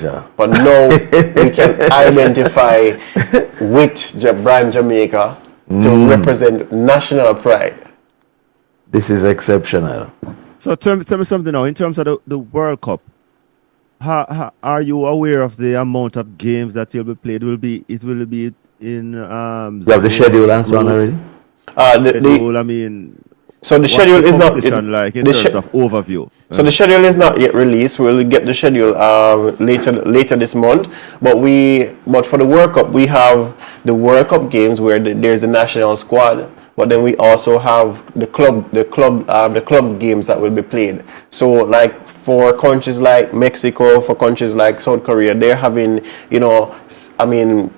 Yeah. But now we can identify with brand Jamaica to represent national pride. This is exceptional. So tell me something now. In terms of the World Cup, how are you aware of the amount of games that will be played? It will be in You have the schedule and so on already? So the schedule is not like in terms of overview. So the schedule is not yet released. We'll get the schedule later this month. But for the World Cup, we have the World Cup games where there's a national squad. But then we also have the club games that will be played. So like for countries like Mexico, for countries like South Korea, they're having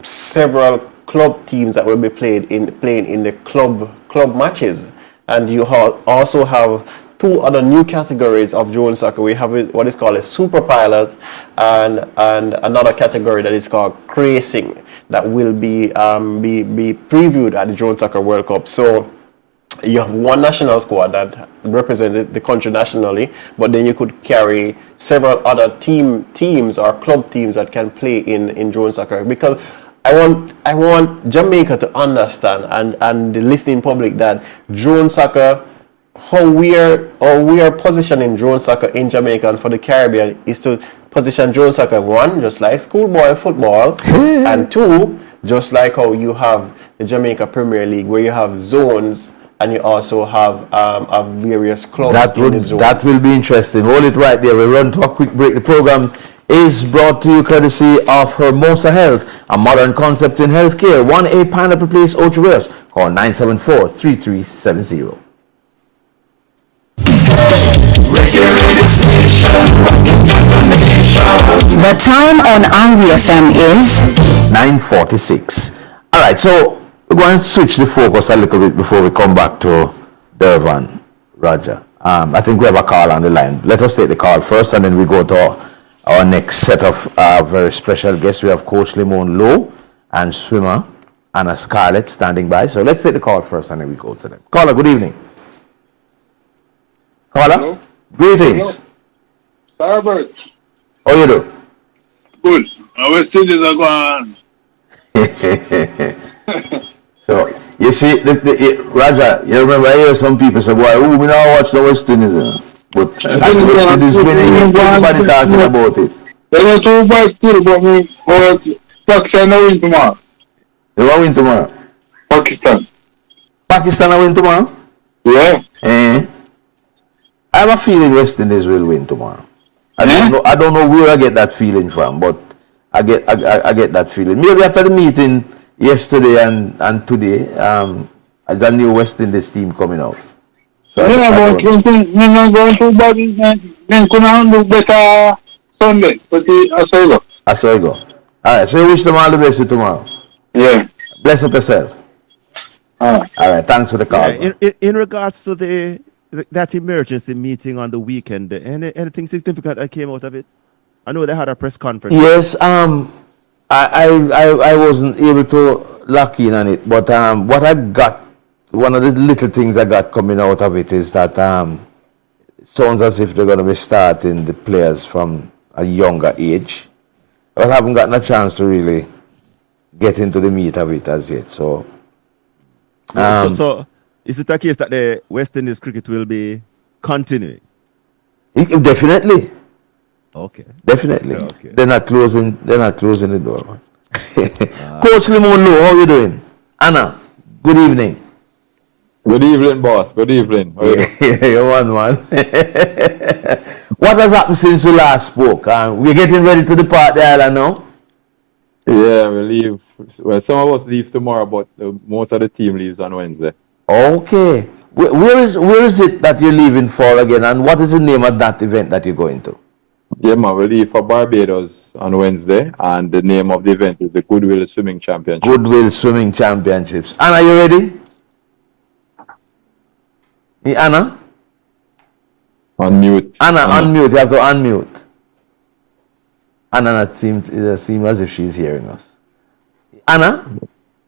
several club teams that will be playing in the club matches. And you also have two other new categories of drone soccer. We have what is called a super pilot and another category that is called racing that will be previewed at the Drone Soccer World Cup. So you have one national squad that represents the country nationally, but then you could carry several other teams or club teams that can play in drone soccer. Because I want Jamaica to understand and the listening public that drone soccer, how we are positioning drone soccer in Jamaica and for the Caribbean is to position drone soccer, one, just like schoolboy football, and two, just like how you have the Jamaica Premier League where you have zones and you also have various clubs in the zones. That will be interesting. Hold it right there. We'll run to a quick break. The program is brought to you courtesy of Hermosa Health, a modern concept in healthcare. 1A Pineapple Place, Ocho Rios. Call 974-3370. The time on IRIE FM is 9:46. All right, so we're going to switch the focus a little bit before we come back to Durban, Roger. I think we have a call on the line. Let us take the call first, and then we go to our next set of very special guests. We have Coach Limon Lowe and swimmer Anna Scarlett standing by. So let's take the call first, and then we go to them. Caller, good evening. Caller, hello. Greetings. Herbert. How you do? Good. Our studios are going. So you see, Raja, you remember I hear some people say, "Boy, we now watch the West Indies," but as the West Indies winning, everybody talking about it. There are two bad still, but Pakistan will win tomorrow. They will win tomorrow. Pakistan. Pakistan will win tomorrow. Yeah. I have a feeling West Indies will win tomorrow. I don't know where I get that feeling from, but I get that feeling. Maybe after the meeting yesterday and today, as a new West Indies team coming out. So yeah, but I'm going to bad. Then couldn't do better Sunday, but I saw you go. All right, so you wish them all the best for tomorrow. Yeah. Bless up yourself. All right, thanks for the call. Yeah, in regards to that emergency meeting on the weekend, anything significant that came out of it? I know they had a press conference. Yes, I wasn't able to lock in on it, but what I got, one of the little things I got coming out of it is that it sounds as if they're going to be starting the players from a younger age. But I haven't gotten a chance to really get into the meat of it as yet. So is it a case that the West Indies cricket will be continuing? Definitely. Okay. Definitely. Okay. They're not closing the door, man. Coach Limon Lowe, how you doing? Anna, good evening. Good evening, boss. Good evening. How you doing? You're one, man. What has happened since we last spoke? We're getting ready to depart the island now? Yeah, we leave. Well, some of us leave tomorrow, but most of the team leaves on Wednesday. Okay. Where is it that you're leaving for again, and what is the name of that event that you're going to? Yeah, man, we leave for Barbados on Wednesday, and the name of the event is the Goodwill Swimming Championships. Goodwill Swimming Championships. Anna, you ready? Anna? Unmute. Anna, unmute. You have to unmute. Anna, it seems as if she's hearing us. Anna?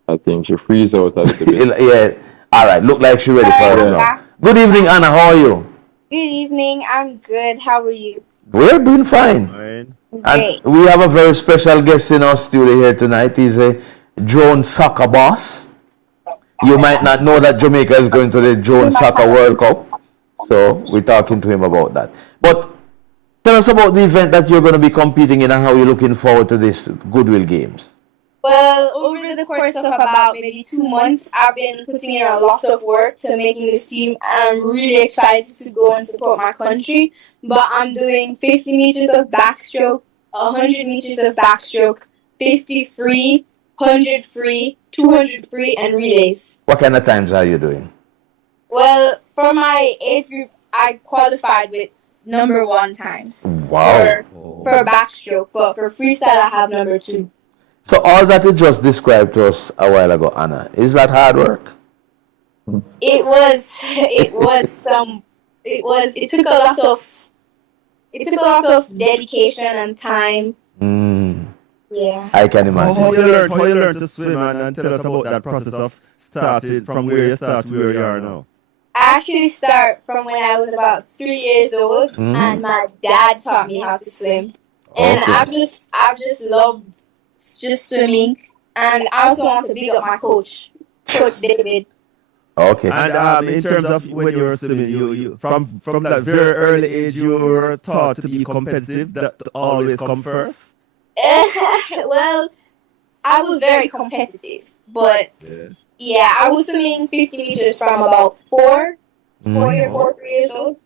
I think she freezes out a little bit. Yeah. All right. Look like she's ready for us now. Good evening, Anna. How are you? Good evening. I'm good. How are you? We're doing fine. Fine. And we have a very special guest in our studio here tonight. He's a drone soccer boss. You might not know that Jamaica is going to the Drone Soccer World Cup. So we're talking to him about that. But tell us about the event that you're going to be competing in and how you're looking forward to this Goodwill Games. Well, over the course of about maybe 2 months, I've been putting in a lot of work to making this team. I'm really excited to go and support my country. But I'm doing 50 meters of backstroke, 100 meters of backstroke, 50 free, 100 free, 200 free, and relays. What kind of times are you doing? Well, for my age group, I qualified with number 1 times. Wow. For backstroke, but for freestyle, I have number 2. So all that you just described to us a while ago, Anna, is that hard work? It took a lot of dedication and time. Yeah. I can imagine. How you learn to swim and tell us about that process of starting from where you start to where you are now. I actually start from when I was about 3 years old, and my dad taught me how to swim. And Okay. I've just loved just swimming, and I also want to big up my coach, Coach David. Okay. And in terms of when you were swimming, you from that very early age, you were taught to be competitive, that to always come first. Well, I was very competitive, but yeah, I was swimming 50 meters from about 3 years old,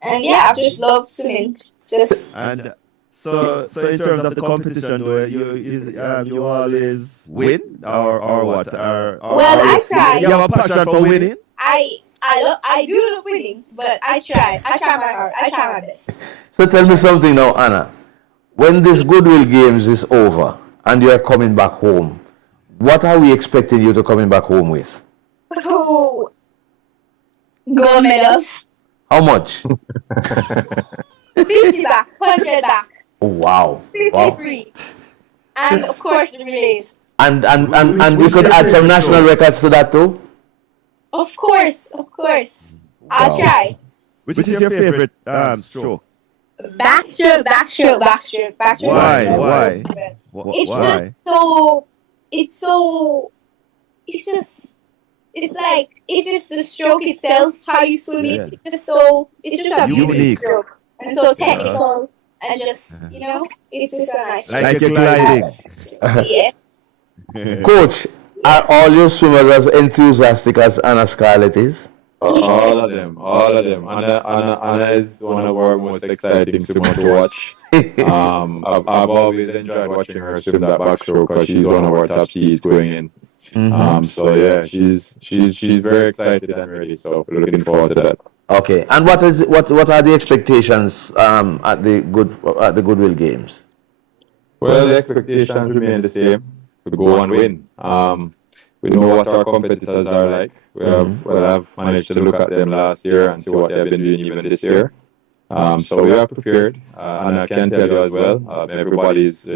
and yeah, I just love swimming. Just And so in terms of the competition, where you always win or what? Well, I try. You have a passion for winning. I do love winning, but I try my hard. I try my best. So tell me something now, Anna. When this Goodwill Games is over and you're coming back home, what are we expecting you to coming back home with? Oh, gold medals. How much? 50 back, 100 back, Oh, wow. 53, and of course the relays. And you could add some national records to that too? Of course. I'll try. Which is your favorite stroke? Backstroke. Why? It's Why? just so. It's just the stroke itself, how you swim it. It's just a beautiful Unique. stroke, and so technical, and just it's just so nice. Like you're gliding. Yeah. Coach, are all your swimmers as enthusiastic as Anna Scarlett is? All of them. Anna is one of our most exciting swimmers to watch. I've always enjoyed watching her swim that backstroke because she's one of our top seeds going in. So yeah, she's very excited and ready. So we're looking forward to that. Okay. And what are the expectations at the Goodwill Games? Well, the expectations remain the same. To go and win. We know what our competitors are like. I've managed to look at them last year and see what they've been doing even this year. So we are prepared, and I can tell you as well, everybody's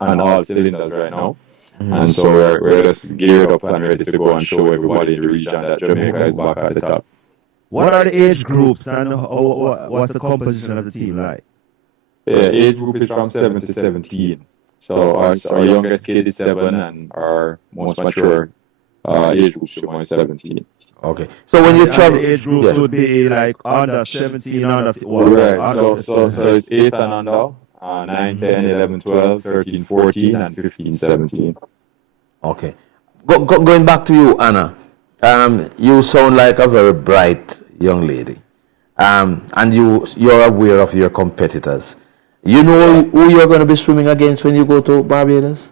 on all cylinders right now. And so we're just geared up and ready to go and show everybody in the region that Jamaica is back at the top. What are the age groups and what's the composition of the team like? The age group is from 7 to 17. So our youngest kid is 7 and our most mature age group is 17. Okay. So when you travel, the age groups would be like under 17, under Right. So it's 8 and under, 9, 10, 11, 12, 13, 14, and 15, 17. Okay. Going back to you, Anna. You sound like a very bright young lady. And you're aware of your competitors. You know who you're going to be swimming against when you go to Barbados?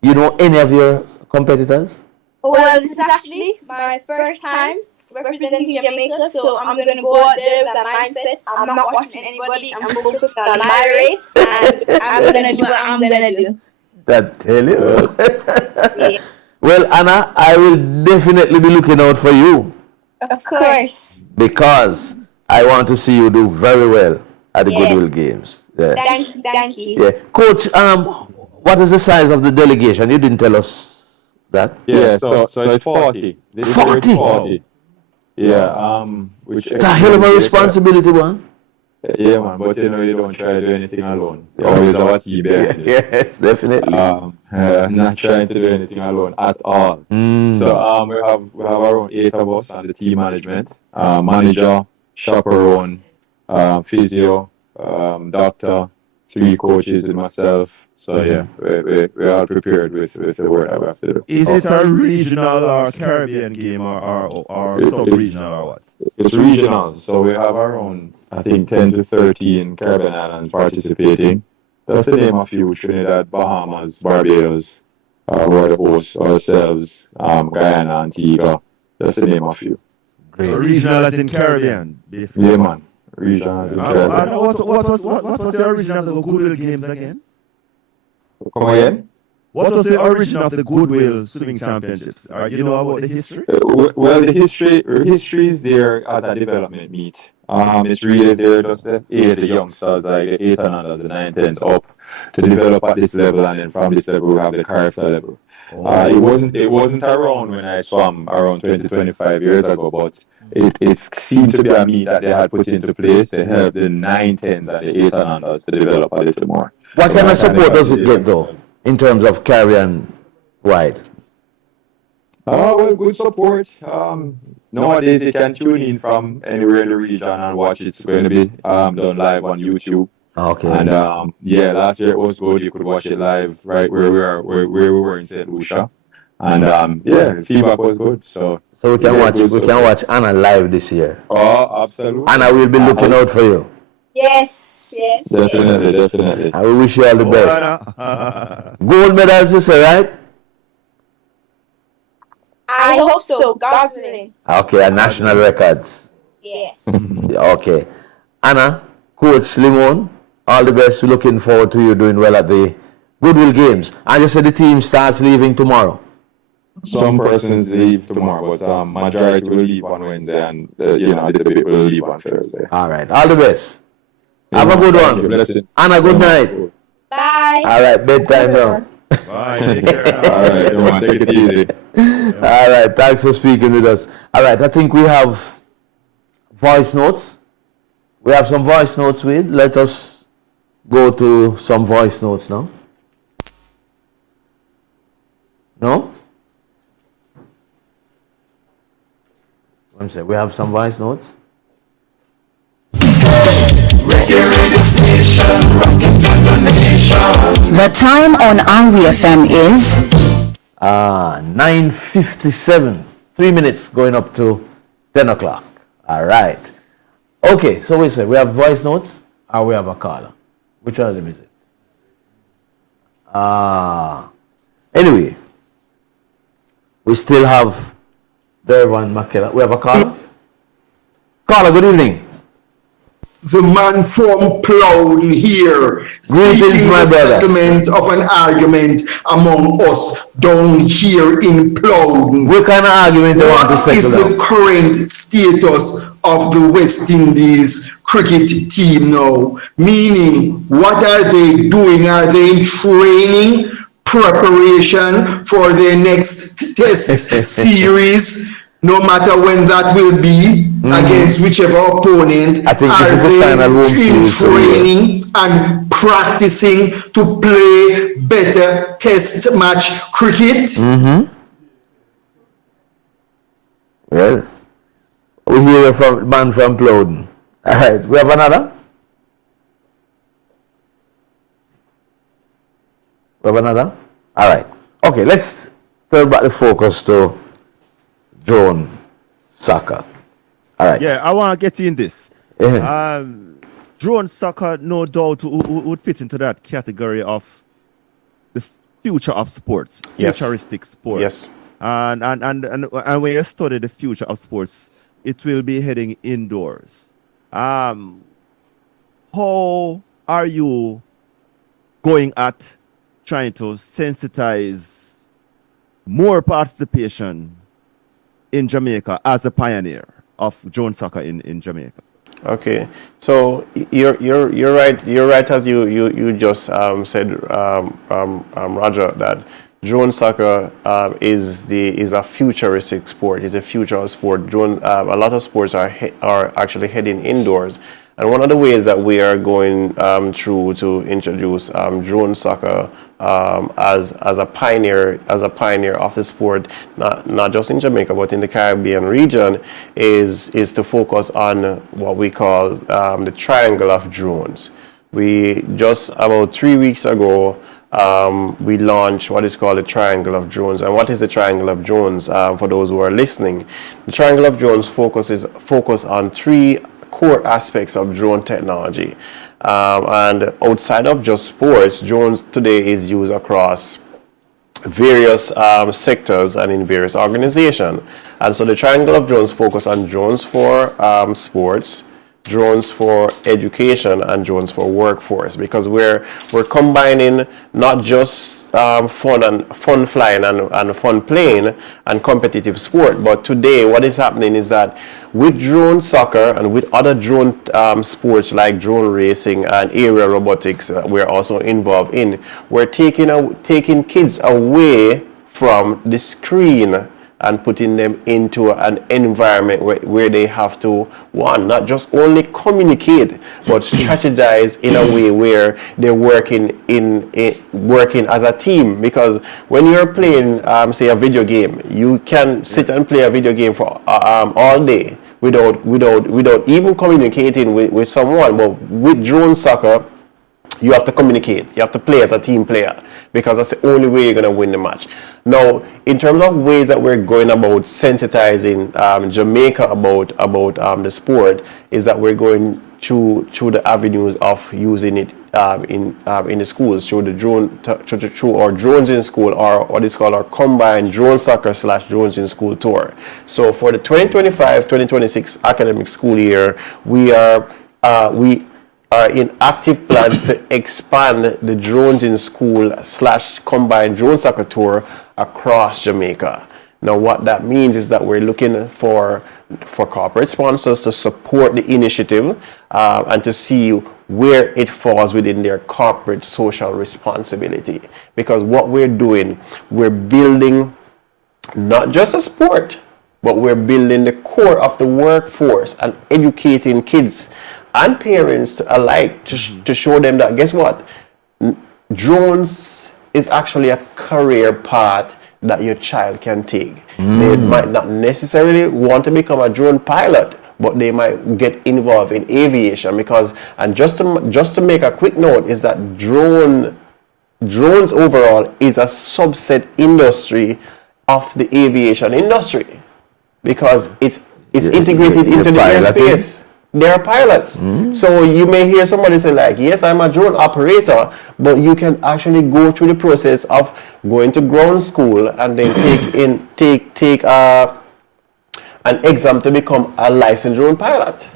You know any of your competitors? Well, this is actually my first time representing Jamaica, so I'm going to go out there with that mindset. I'm not watching anybody. I'm focused on my race, and I'm going to do what I'm going to do. That tell you. Yeah. Well, Anna, I will definitely be looking out for you Of course. because I want to see you do very well at the Goodwill Games. Yeah. Thank you. Yeah. Coach, what is the size of the delegation? You didn't tell us that. Yeah, so it's 40. This year it's 40? 40. Yeah, which It's a hell of a responsibility, one. Yeah, man, but you know, you don't try to do anything alone. You always have a team behind you. Yes, definitely. Not trying to do anything alone at all. So we have around 8 of us on the team management, manager, chaperone, physio, doctor, 3 coaches with myself. So yeah, we're all prepared with the work that we have to do. Is it a regional or Caribbean game or sub-regional or what? It's regional, so we have around, I think, 10 to 13 Caribbean islands participating. That's the name of few: Trinidad, Bahamas, Barbados, who are the hosts, ourselves, Guyana, Antigua. That's the name of few. Regional as in Caribbean, basically. Yeah, man. Regional in Caribbean. What was the origin of the Goodwill Games again? Come again? What was the origin of the Goodwill Swimming Championships? You know about the history? Well, the history is there at a development meet. It's really there just to aid the youngsters, like the 8 and under, the 9, 10s up, to develop at this level, and then from this level we have the character level. It wasn't around when I swam around 20, 25 years ago, but it seemed to be a meet that they had put into place to help the 9, 10s and the 8 and unders to develop a little more. What kind of support does it get though, in terms of Caribbean wide? Well, good support. Nowadays you can tune in from anywhere in the region and watch it. It's going to be done live on YouTube. Okay. And yeah, last year it was good. You could watch it live right where we were in St. Lucia. And yeah, the feedback was good. So we can watch Anna live this year. Oh, absolutely. Anna will be looking out for you. Yes. Definitely. I will wish you all the best. Gold medal, sister, right? I hope so. God's willing. Okay, and national records. Yes. Okay. Anna, Coach Limon, all the best. We're looking forward to you doing well at the Goodwill Games. And you said the team starts leaving tomorrow. Some persons leave tomorrow, but majority will leave on Wednesday, and a little bit will leave on Thursday. All right. All the best. Have a good one. Anna, good night. Bye. All right, bedtime now. Bye. Take care. All right, come on, take it easy. All right, thanks for speaking with us. All right, I think we have voice notes. We have some voice notes with. Let us go to some voice notes now. No? One sec. We have some voice notes. The time on IRIE FM is 9:57. 3 minutes going up to 10 o'clock. All right. Okay, so we have voice notes or we have a caller. Which one of them is it? Anyway, we still have Dervan Makela. We have a caller. Caller, good evening. The man from Plowden here, Greetings, seeking my the brother. settlement of an argument among us down here in Plowden. What kind of argument you want to What is settle the down? current status of the West Indies cricket team now? Meaning, what are they doing? Are they in training, preparation for their next test series? No matter when that will be, against whichever opponent, I think this are is the they final home in series for you. training and practicing to play better test match cricket? Well, we hear from man from Plowden. All right, we have another. We have another. All right. Okay, let's turn back the focus to drone soccer. All right. Yeah, I want to get in this. Yeah. Drone soccer, no doubt, would fit into that category of the future of sports, Yes. futuristic sports. Yes. And when you study the future of sports, it will be heading indoors. How are you going at trying to sensitize more participation in Jamaica as a pioneer of drone soccer in Jamaica? Okay, so you're right. You're right, as you just said, Roger, that drone soccer is a futuristic sport. It's a future sport. A lot of sports are actually heading indoors, And one of the ways that we are going through to introduce drone soccer as a pioneer of the sport, not just in Jamaica but in the Caribbean region, is to focus on what we call the triangle of drones. We just about 3 weeks ago we launched what is called the Triangle of Drones. And what is the Triangle of Drones? For those who are listening, the Triangle of Drones focus on 3 core aspects of drone technology. And outside of just sports, drones today is used across various sectors and in various organizations. And so the Triangle of Drones focus on drones for sports, drones for education, and drones for workforce, because we're combining not just fun flying and fun playing and competitive sport, but today what is happening is that with drone soccer and with other drone sports like drone racing and aerial robotics that we're also involved in, we're taking kids away from the screen and putting them into an environment where they have to, one, not just only communicate, but strategize in a way where they're working as a team. Because when you're playing, say, a video game, you can sit and play a video game for all day without even communicating with someone. But with drone soccer, you have to communicate. You have to play as a team player, because that's the only way you're going to win the match. Now, in terms of ways that we're going about sensitizing Jamaica about the sport, is that we're going through the avenues of using it in the schools, through the drone, through our drones in school, or what is called our combined drone soccer / drones in school tour. So for the 2025-2026 academic school year, we are in active plans to expand the drones in school / combined drone soccer tour across Jamaica. Now, what that means is that we're looking for corporate sponsors to support the initiative and to see where it falls within their corporate social responsibility. Because what we're doing, we're building not just a sport, but we're building the core of the workforce and educating kids and parents alike to show them that, guess what? Drones is actually a career path that your child can take. They might not necessarily want to become a drone pilot, but they might get involved in aviation, because, and just to make a quick note, is that drones overall is a subset industry of the aviation industry, because it's integrated into the airspace. They are pilots. So you may hear somebody say, like, yes, I'm a drone operator, but you can actually go through the process of going to ground school and then take an exam to become a licensed drone pilot.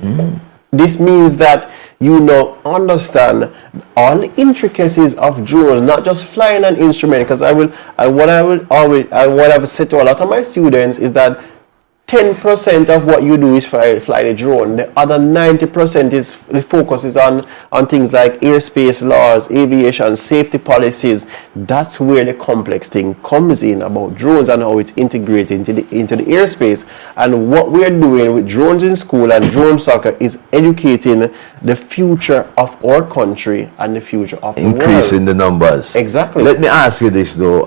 This means that you now understand all the intricacies of drones, not just flying an instrument. Because what I've said to a lot of my students is that 10% of what you do is fly the drone. The other 90% is the focus is on things like airspace laws, aviation, safety policies. That's where the complex thing comes in about drones and how it's integrated into the airspace. And what we're doing with drones in school and drone soccer is educating the future of our country and the future of the world. Increasing the numbers. Exactly. Let me ask you this though.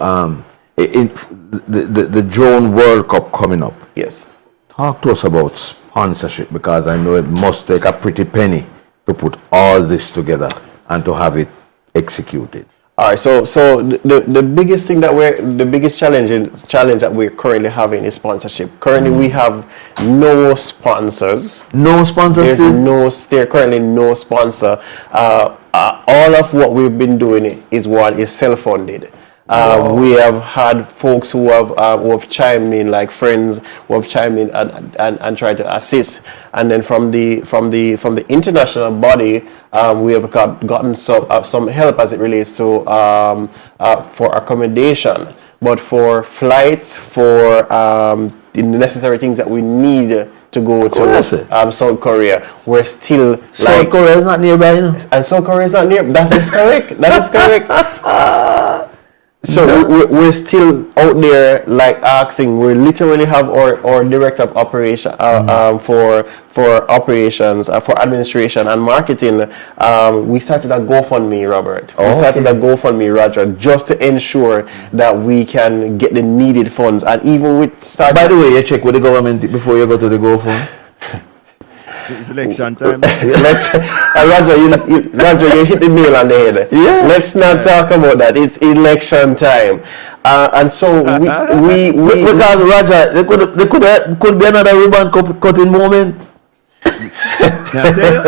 The Drone World Cup coming up. Yes. Talk to us about sponsorship, because I know it must take a pretty penny to put all this together and to have it executed. All right, so the biggest thing the biggest challenge that we're currently having is sponsorship. Currently, we have no sponsors. No sponsors. There's currently no sponsor. All of what we've been doing is self-funded. We have had folks who have chimed in, like friends who have chimed in and tried to assist. And then from the international body, we have gotten some help as it relates to for accommodation. But for flights, for the necessary things that we need to go to South Korea, we're still South Korea is not nearby, you know? And South Korea is not near. That is correct. That is correct. So we're still out there like asking. We literally have our director of operation for operations, for administration and marketing. We started a GoFundMe, Robert. We started a GoFundMe, Roger, just to ensure that we can get the needed funds. And even with start. By the way, you check with the government before you go to the GoFundMe. It's election time. Let's, Roger, you hit the nail on the head. Yeah. Let's not talk about that. It's election time, and so we because Roger, there could be another ribbon cutting moment. Can I tell you?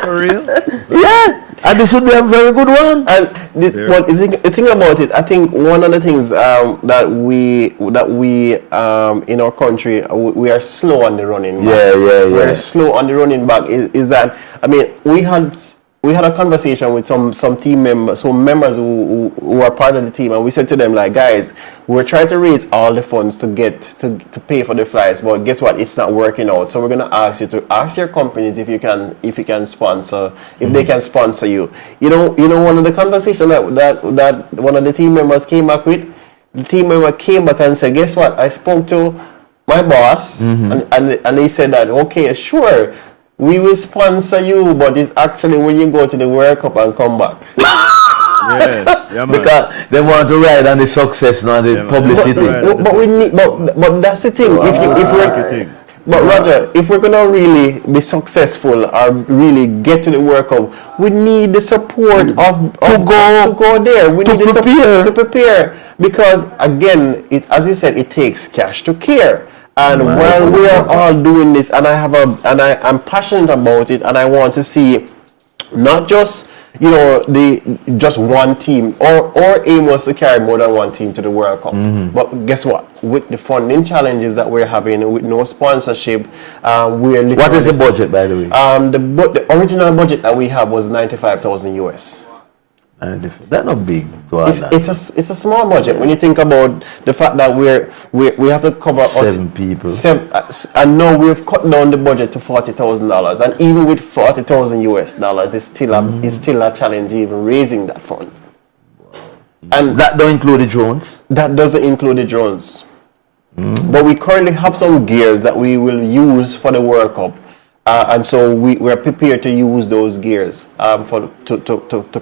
For real? Yeah. And this would be a very good one. And the thing about it, I think one of the things that we in our country, we are slow on the running back. We're slow on the running back. Is that, I mean, we had a conversation with some team members, some members who are part of the team, and we said to them, like, guys, we're trying to raise all the funds to get to pay for the flights, but guess what? It's not working out. So we're gonna ask you to ask your companies if you can sponsor, if they can sponsor you. You know, one of the conversations that one of the team members came back with, the team member came back and said, guess what? I spoke to my boss, and they said that, okay, sure, we will sponsor you, but it's actually when you go to the World Cup and come back. Yeah, because they want to ride on the success, not the publicity. But we need, but that's the thing. But Roger, if we're gonna really be successful or really get to the World Cup, we need the support to go there. We need the support to prepare, because again, as you said, it takes cash to care. And while we are all doing this, and I'm passionate about it, and I want to see not just just one team. Our aim was to carry more than one team to the World Cup. But guess what? With the funding challenges that we're having, with no sponsorship, we're literally. What is the budget, by the way? The original budget that we have was $95,000. That's not big. It's a small budget when you think about the fact that we have to cover 7 people. And now we've cut down the budget to $40,000, and even with $40,000 it's still a challenge even raising that fund. And that don't include the drones. That doesn't include the drones. But we currently have some gears that we will use for the World Cup. And so we're prepared to use those gears to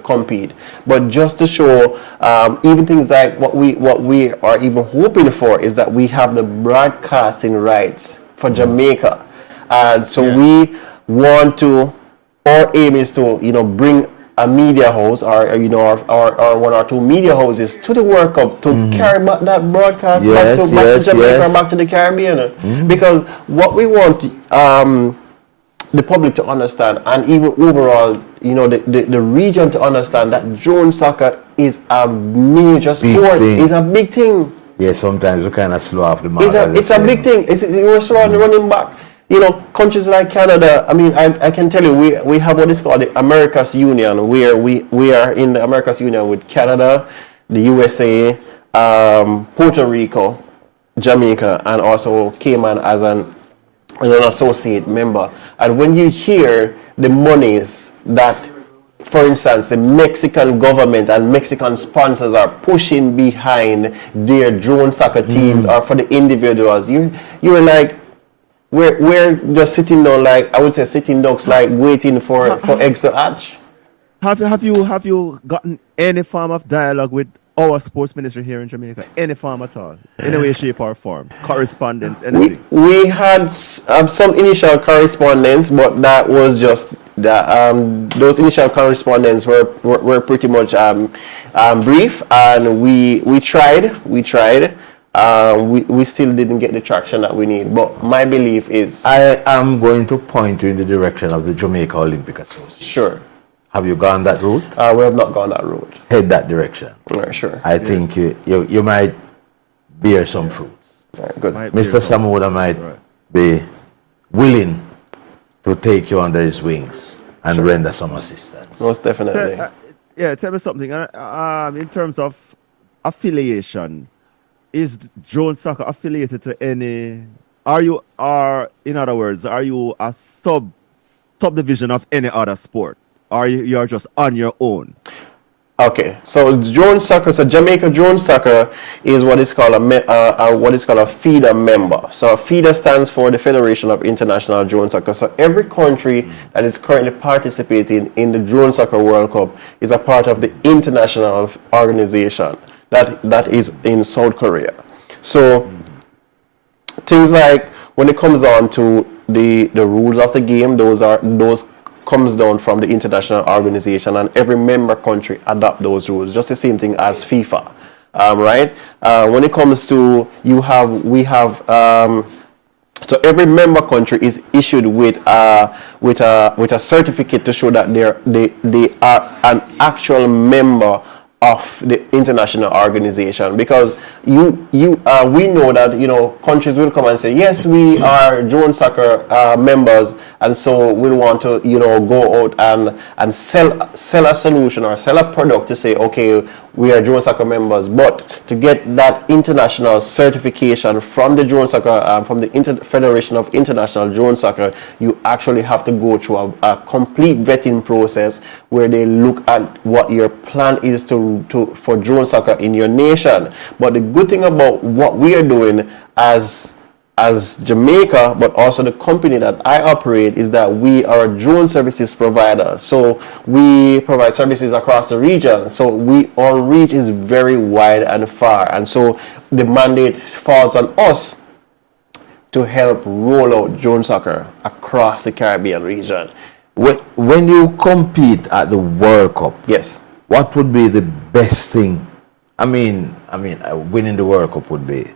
compete. But just to show, even things like what we are even hoping for is that we have the broadcasting rights for Jamaica. And so we want to, our aim is to, bring a media house or one or two media houses to the World Cup to carry back that broadcast back to Jamaica, back to the Caribbean. Because what we want, the public to understand, and even overall, the region to understand, that drone soccer is a major sport. It's a big thing. Yeah, sometimes we kind of slow off the mark. It's a big thing. We're slow on the running back. Countries like Canada, I mean, I can tell you, we have what is called the Americas Union, where we are in the Americas Union with Canada, the USA, Puerto Rico, Jamaica, and also Cayman as an associate member. And when you hear the monies that, for instance, the Mexican government and Mexican sponsors are pushing behind their drone soccer teams or for the individuals, you're like, we're just sitting down, like, I would say sitting ducks, like waiting for eggs to hatch. Have you gotten any form of dialogue with our sports ministry here in Jamaica? Any form at all? Any way, shape or form? Correspondence, anything? We had some initial correspondence, but that was just those initial correspondence were pretty much brief, and we tried. We still didn't get the traction that we need. But my belief is, I am going to point you in the direction of the Jamaica Olympic Association. Sure. Have you gone that route? We have not gone that route. Head that direction. Sure. I think you might bear some fruits. Good. Mr. Samuda might be willing to take you under his wings and render some assistance. Most definitely. Tell me something. In terms of affiliation, is drone soccer affiliated to any? In other words, are you a subdivision of any other sport? Or you're just on your own? Okay, so drone soccer, so Jamaica drone soccer is what is called a feeder member. So a feeder stands for the Federation of International Drone Soccer. So every country that is currently participating in the Drone Soccer World Cup is a part of the international organization that is in South Korea. So things like when it comes on to the rules of the game, those comes down from the international organization, and every member country adopt those rules, just the same thing as FIFA, right? When it comes to so every member country is issued with a certificate to show that they are an actual member of the international organization, because we know that countries will come and say, yes, we are drone soccer members, and so we'll want to go out and sell a solution or sell a product to say, okay, we are drone soccer members. But to get that international certification from the drone soccer from the Federation of International Drone Soccer, you actually have to go through a complete vetting process where they look at what your plan is for drone soccer in your nation. But the good thing about what we are doing as Jamaica, but also the company that I operate, is that we are a drone services provider. So we provide services across the region. So our reach is very wide and far. And so the mandate falls on us to help roll out drone soccer across the Caribbean region. When you compete at the World Cup, yes, what would be the best thing? I mean, winning the World Cup would be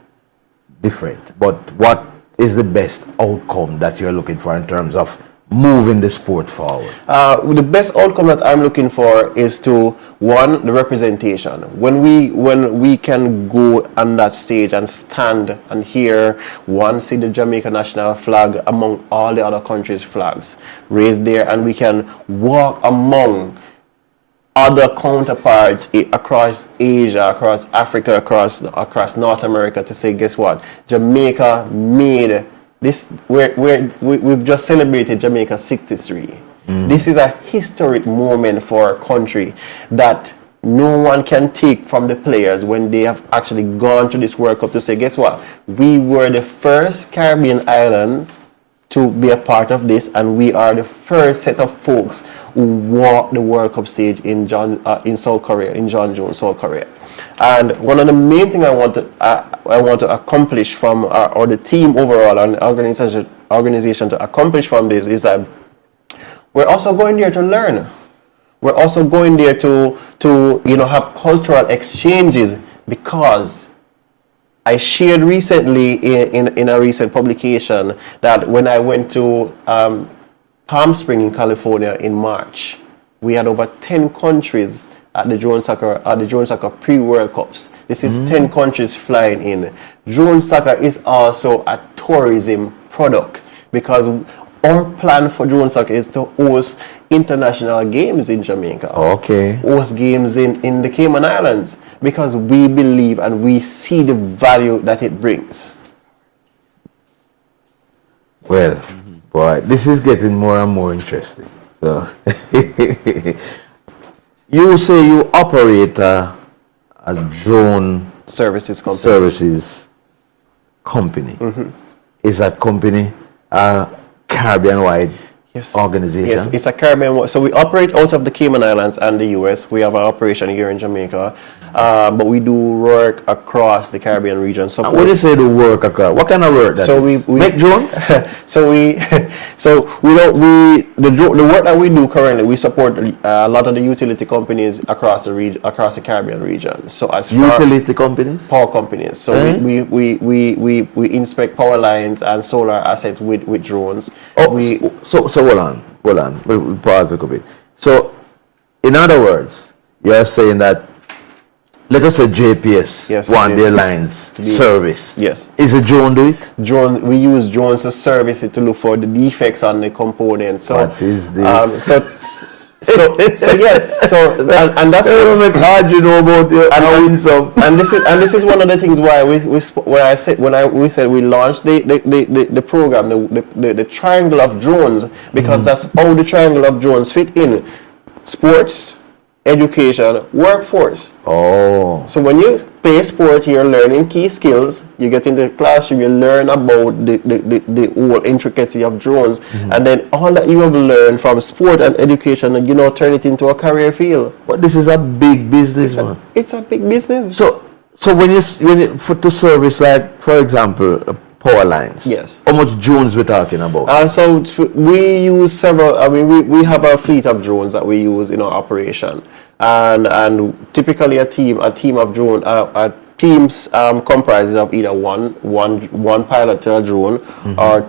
different, but what is the best outcome that you're looking for in terms of moving the sport forward? The best outcome that I'm looking for is the representation. When we can go on that stage and stand and see the Jamaica national flag among all the other countries' flags raised there, and we can walk among other counterparts across Asia, across Africa, across North America, to say, guess what? Jamaica made this. We've just celebrated Jamaica's 63. This is a historic moment for our country that no one can take from the players when they have actually gone to this World Cup, to say, guess what? We were the first Caribbean island to be a part of this, and we are the first set of folks who walked the World Cup stage in South Korea, in Jeonju, South Korea. And one of the main things I want to accomplish from or the team overall and the organization to accomplish from this is that we're also going there to learn. We're also going there to have cultural exchanges, because I shared recently in a recent publication that when I went to Palm Springs in California in March, we had over 10 countries at the drone soccer pre-World Cups. This is 10 countries flying in. Drone soccer is also a tourism product, because our plan for drone soccer is to host international games in Jamaica. Okay. Host games in the Cayman Islands, because we believe and we see the value that it brings. Well, boy, this is getting more and more interesting. So, you say you operate a drone services company. Is that company Caribbean-wide organization? Yes, it's a Caribbean. So we operate out of the Cayman Islands and the US. We have an operation here in Jamaica, but we do work across the Caribbean region. So what do you say to work across? What kind of work that is? We make drones? The work that we do currently, we support a lot of the utility companies across the region, across the Caribbean region. So as utility companies, power companies. So we inspect power lines and solar assets with drones. So hold on. We'll pause a little bit. So, in other words, you're saying that, let us say JPS want their lines service. Yes. Is a drone do it? We use drones to service it, to look for the defects on the components. So, what is this? So yes. So and that's what hard you know about your and some. And this is one of the things why we said we launched the program, the triangle of drones, because that's how the triangle of drones fit in: sports, education, workforce. Oh. So when you play sport, you're learning key skills. You get into the classroom, you learn about the whole intricacy of drones. And then all that you have learned from sport and education, you know, turn it into a career field. But this is a big business, man. It's a big business. So when you for to service, like, for example, power lines. Yes. How much drones we're talking about? So we use several. I mean, we have a fleet of drones that we use in our operation, and typically a team of drone teams comprises of either one pilot to a drone or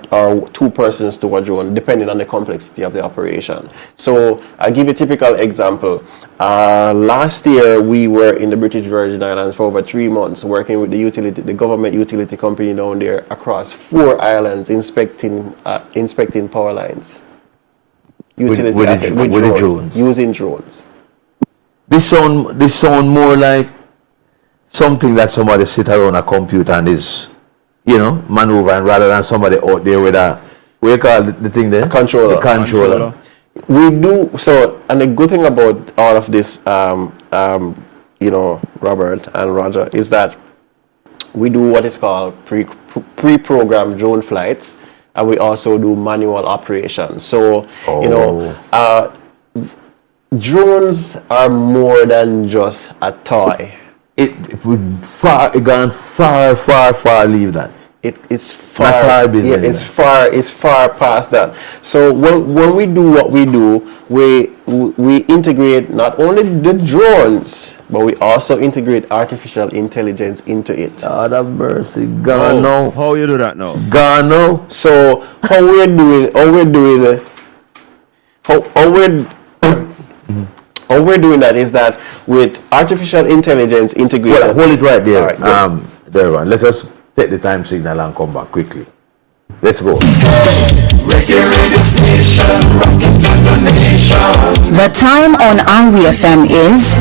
2 persons to a drone, depending on the complexity of the operation. So I'll give you a typical example. Last year we were in the British Virgin Islands for over 3 months, working with the government utility company down there across 4 islands, inspecting power lines. Utility With assets, the drones. using drones. This sound more like something that somebody sit around a computer and is, you know, maneuvering, rather than somebody out there with a, what do you call the thing there? Controller. The controller. We do so, and the good thing about all of this, you know, Robert and Roger, is that we do what is called pre-programmed drone flights, and we also do manual operations. So, you know, drones are more than just a toy. It gone far leave that. It's far. Yeah, it's far past that. So when we do what we do, we integrate not only the drones, but we also integrate artificial intelligence into it. God have mercy, gone now. How you do that now? Gone now. So how we're doing that is that with artificial intelligence integration. Well, hold it right there. All right, there one. Let us take the time signal and come back quickly. Let's go. The time on IRIE FM is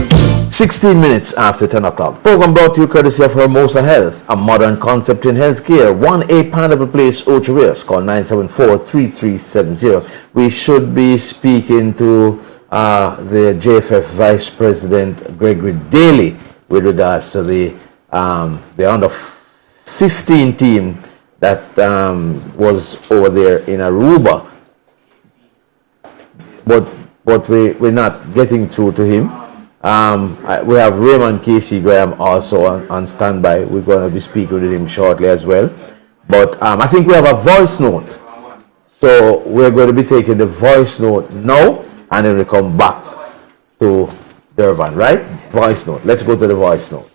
16 minutes after 10 o'clock. Program brought to you courtesy of Hermosa Health, a modern concept in healthcare. 1A Pineapple Place, Ocho Rios. Call 974-3370. We should be speaking to the JFF Vice President Gregory Daly with regards to the under 15 team that was over there in Aruba. But we're not getting through to him. We have Raymond Casey Graham also on standby. We're going to be speaking with him shortly as well. But I think we have a voice note. So we're going to be taking the voice note now, and then we come back to Durban, right? Voice note. Let's go to the voice note.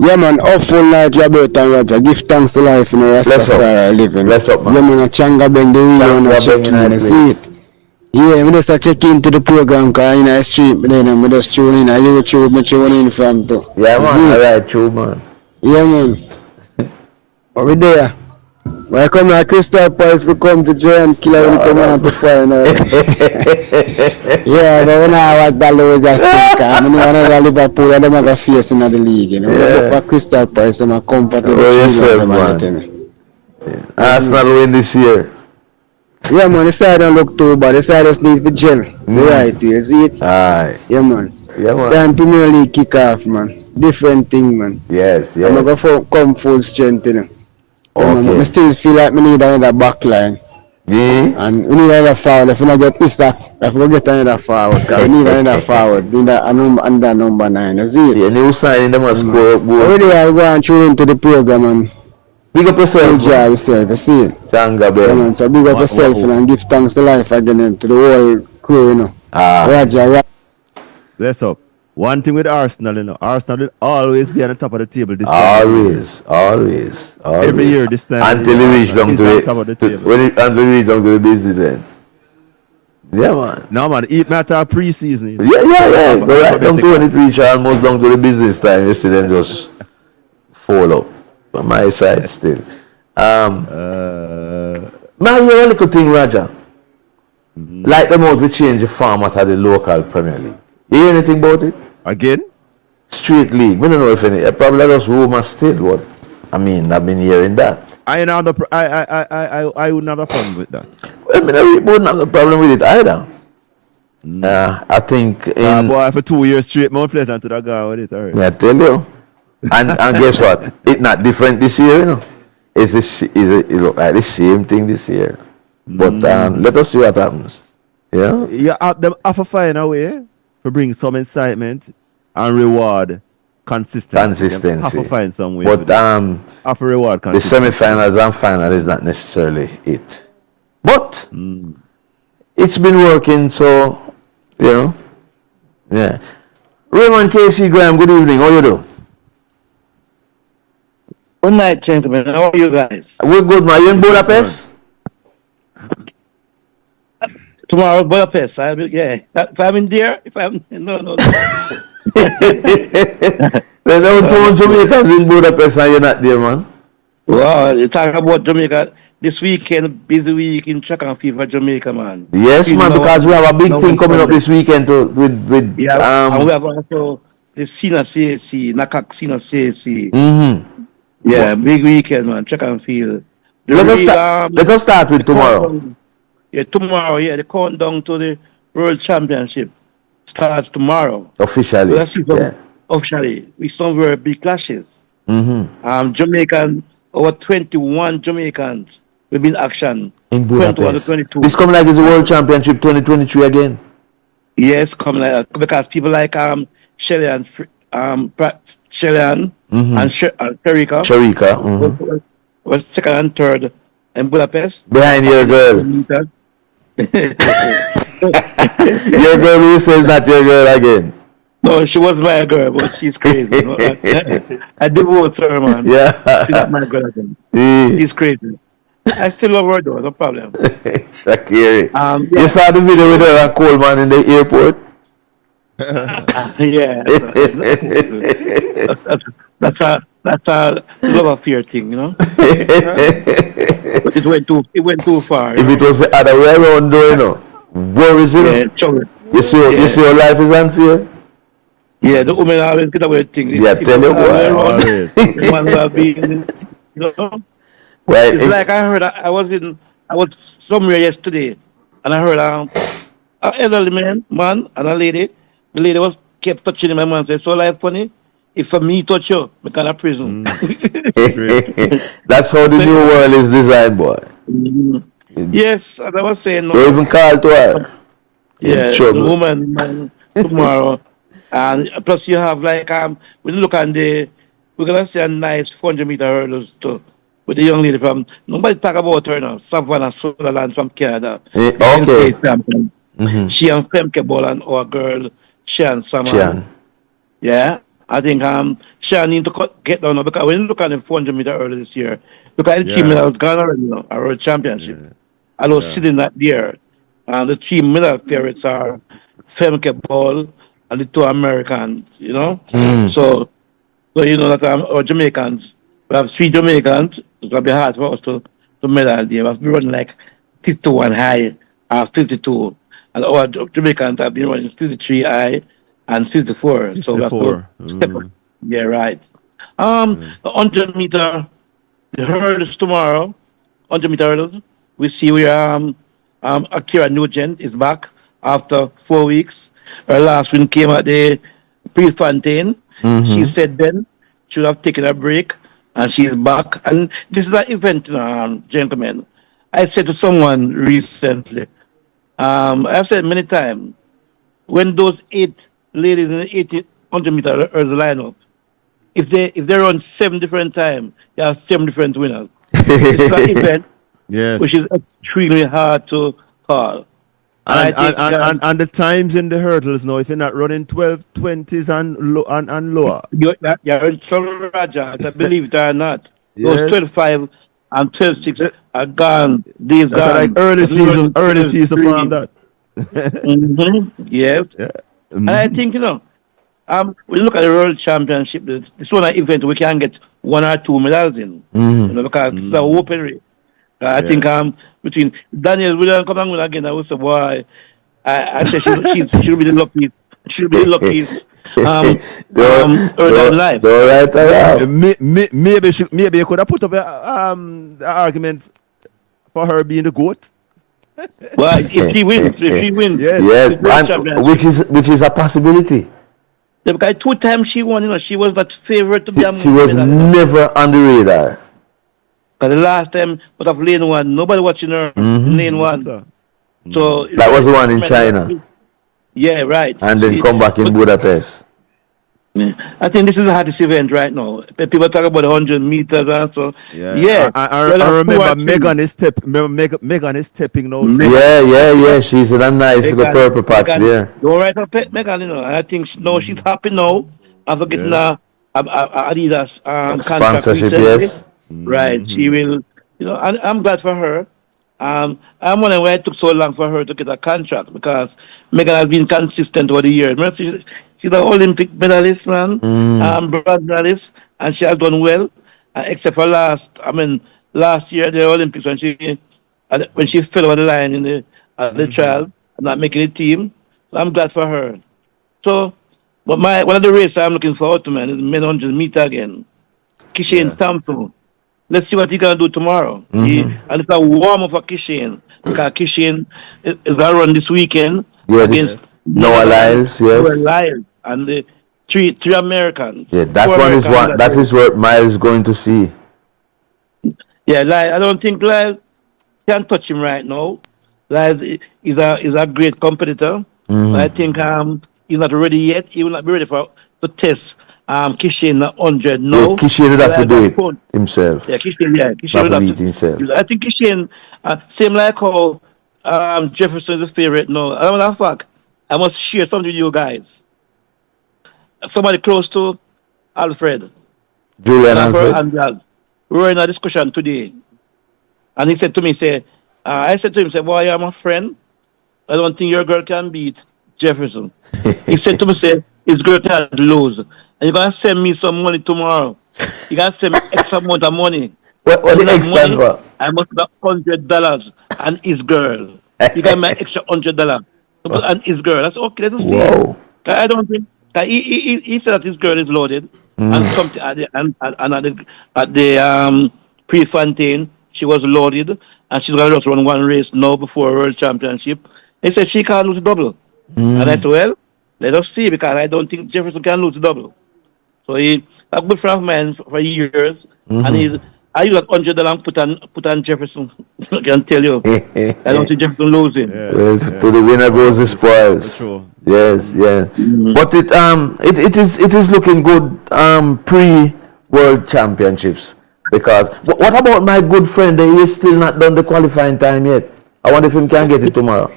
Yeah, man, awful night, Roberta and Roger. Give thanks to life in the Rastafari living. Bless up, man. Yeah, man, a Changa Beng, the real one, a check in, see it. Yeah, I just check into the program, because in the street, but then I just tune in. I YouTube, I tune in from too. Yeah, man, alright, true, man. Yeah, man. Over there. When I come to Crystal Palace, we come to Jam Killer when we come out to find out. Yeah, but when I watch that lose a stick, I mean, when I Liverpool, I don't have a face in the league, you know. Yeah. For Crystal Palace, I'm a comfortable yourself, man. Arsenal win this year. Yeah, man, the side don't look too bad. The side just need to gel. The right way, you see it? Aye. Yeah, man. Yeah, man. Time Premier League kick off, man. Different thing, man. Yes, yes. I'm going to come full strength, you know. Okay. I still feel like we need another back line. Yeah. And we need another forward. If we not get Isaac, if we get another forward, because we need another forward. We need under number 9. You see it? Yeah, new signing them must go. Already I go and throw into the program and big up yourself. enjoy yourself. You see it? Changa Beng. So big up yourself and give thanks to life again to the whole crew, you know. Roger. Bless up. One thing with Arsenal, you know, Arsenal will always be on the top of the table this time. Always. Every year this time. Until we reach down to the top of the table. until we reach down to the business end. Yeah, man. No, man, eat matter pre-season. You know. Yeah. But right down to when it reach almost down to the business time, you see them just fall up. On my side still. Now hear a little thing, Roger. Like the most we change the format of the local Premier League. You hear anything about it? Again? Street League. We don't know if any. Probably just rumors still. But I mean, I've been hearing that. I wouldn't have a problem with that. Well, I mean, I wouldn't have a problem with it either. I think in boy, for 2 years straight, more pleasant to the guy with it. All right. I tell you. And guess what? It's not different this year, you know. It look like the same thing this year. But let us see what happens. Yeah. You have to find a way to bring some excitement and reward consistency. Have to find some way. But have to reward the consistency. semi-finals and final is not necessarily it. But it's been working, so you know. Yeah. Raymond Casey Graham, good evening. How you do? Good night, gentlemen. How are you guys? We're good, man. You in Budapest? Tomorrow, Budapest. I'll be, yeah. If I'm in there, no. There's no someone Jamaicans in Budapest and you're not there, man. Well, you talk about Jamaica this weekend, busy week in track and field for Jamaica, man. Yes, man, because we have a big thing coming up this weekend with and we have also the senior CAC, Nakak senior CAC. Yeah, big weekend, man. Track and field. Let us start with tomorrow. Tomorrow, the countdown to the World Championship starts tomorrow. Officially. Officially. With some very big clashes. Jamaican, over 21 Jamaicans will be in action. In Budapest. This coming like it's the World Championship 2023 again. Yes, coming like because people like Shelly and Sherika was second and third in Budapest. Behind your girl. Your girl who says not your girl again. No, she was my girl, but she's crazy. I divorced her, man. Yeah. She's not my girl again. She's crazy. I still love her though, no problem. Shakiri. You saw the video with her and Coleman in the airport? Yeah. That's a love affair thing, you know. But it went too far. If it was the other way around, though, you know, where is it? You see your life is unfair? Yeah, the women always get away with things. Yeah, tell you what. Well, it's like I heard, I was somewhere yesterday, and I heard an elderly man and a lady. The lady kept touching him, and man said, "So life funny. If for me touch you, I can prison." That's how the new world is designed, boy. Yes, as I was saying. They even call to her. Yeah, the woman, man, tomorrow. And plus you have like, when you look at we're going to see a nice 400-meter hurdles too. With the young lady from, nobody talk about her now, Savannah Sutherland from Canada. Okay. She and Femke Boland, our girl, Shan Sama. Yeah, I think Shan need to get down now because when you look at the 400-meter hurdles this year, look at the 3 medals gone already now, our World Championship. Although sitting not there. And the 3 medal favorites are Femke Ball and the 2 Americans, you know? So you know that our Jamaicans, we have 3 Jamaicans, it's going to be hard for us to medal there. We have been running like 51 high or 52. And our Jamaicans have been running 53 high and 54. 54. So we have to step up. Yeah, right. The 100-meter hurdles tomorrow, 100-meter hurdles, we see Akira Nugent is back after 4 weeks. Her last win came at the Prefontaine. She said then she would have taken a break, and she's back. And this is an event, gentlemen. I said to someone recently, I've said many times, when those 8 ladies in the 100-meter hurdles line up, if they run 7 different times, you have 7 different winners. It's an event which is extremely hard to call. And the times in the hurdles now, if you're not running 12:20s and lower. You're in trouble, Raja, believe it or not. Those 12:5 and 12:6 are gone. These gone. Like early season farm that. Yes. Yeah. And I think, when you look at the World Championship, this one event we can get 1 or 2 medals in. Because it's an open race. I think between Daniel Williams come and win again, I was a boy. I said she'll be the luckiest. She'll be the luckiest early in life. Maybe you could have put up an argument for her being the GOAT. Well, if she wins, Yes. Yes, it's world and championship. which is a possibility. Yeah, because 2 times she won, she was that favorite to be a She was medal, never on the radar. Because the last time out of lane one, nobody watching her in lane Yes, one. sir. So That was the one in China, Yeah, right. and then come back in Budapest. I think this is the hottest event right now. People talk about 100 meters and so. Yeah. I remember Megan is Megan is stepping now. Too. Yeah. She's in a nice little purple patch there. Don't write up Megan, I think she's happy now after getting a Adidas contract Sponsorship, recently. yes. Right. She will, I'm glad for her. I'm wondering why it took so long for her to get a contract, because Megan has been consistent over the years. Remember, she's an Olympic medalist, man, bronze medalist, and she has done well, except for last year, the Olympics, when she fell over the line in the trial, and not making the team. So I'm glad for her. So, but one of the races I'm looking forward to, man, is the men 100 meter again. Kishane Thompson. Let's see what he's going to do tomorrow. And it's a warm-up for Kishane, because Kishane is going to run this weekend against Noah Lyles, yes. Noah Lyles and the three Americans. Yeah, that is what Miles is going to see. Yeah, Lyles, I don't think Lyles can touch him right now. Lyles is a great competitor. But I think he's not ready yet. He will not be ready to test Kishane 100 now. Yeah, Kishane would have to do it himself. Yeah, Kishane would have to himself. I think Kishane, same like how Jefferson is a favorite now. As a matter of fact, I must share something with you guys. Somebody close to Alfred. Julian Alfred. We were in a discussion today. And he said to me, I said to him, boy, I'm a friend. I don't think your girl can beat Jefferson. He said to me, his girl can lose. And you're going to send me some money tomorrow. You're going to send me X amount of money. What the X stand for? I must have $100 and his girl. You got my extra $100 and his girl. That's okay. Let's see. I don't think he said that his girl is loaded, and something at the Prefontaine she was loaded, and she's gonna just run one race now before World Championship. He said she can't lose a double, and I said, well, let us see, because I don't think Jefferson can lose a double. So he a good friend of mine for years, and I use $100 put on Jefferson. I can tell you. I don't see Jefferson losing. Yeah. Well, to the winner goes the spoils. Yes, yeah. But it is looking good pre-World Championships, because what about my good friend? He is still not done the qualifying time yet. I wonder if he can get it tomorrow.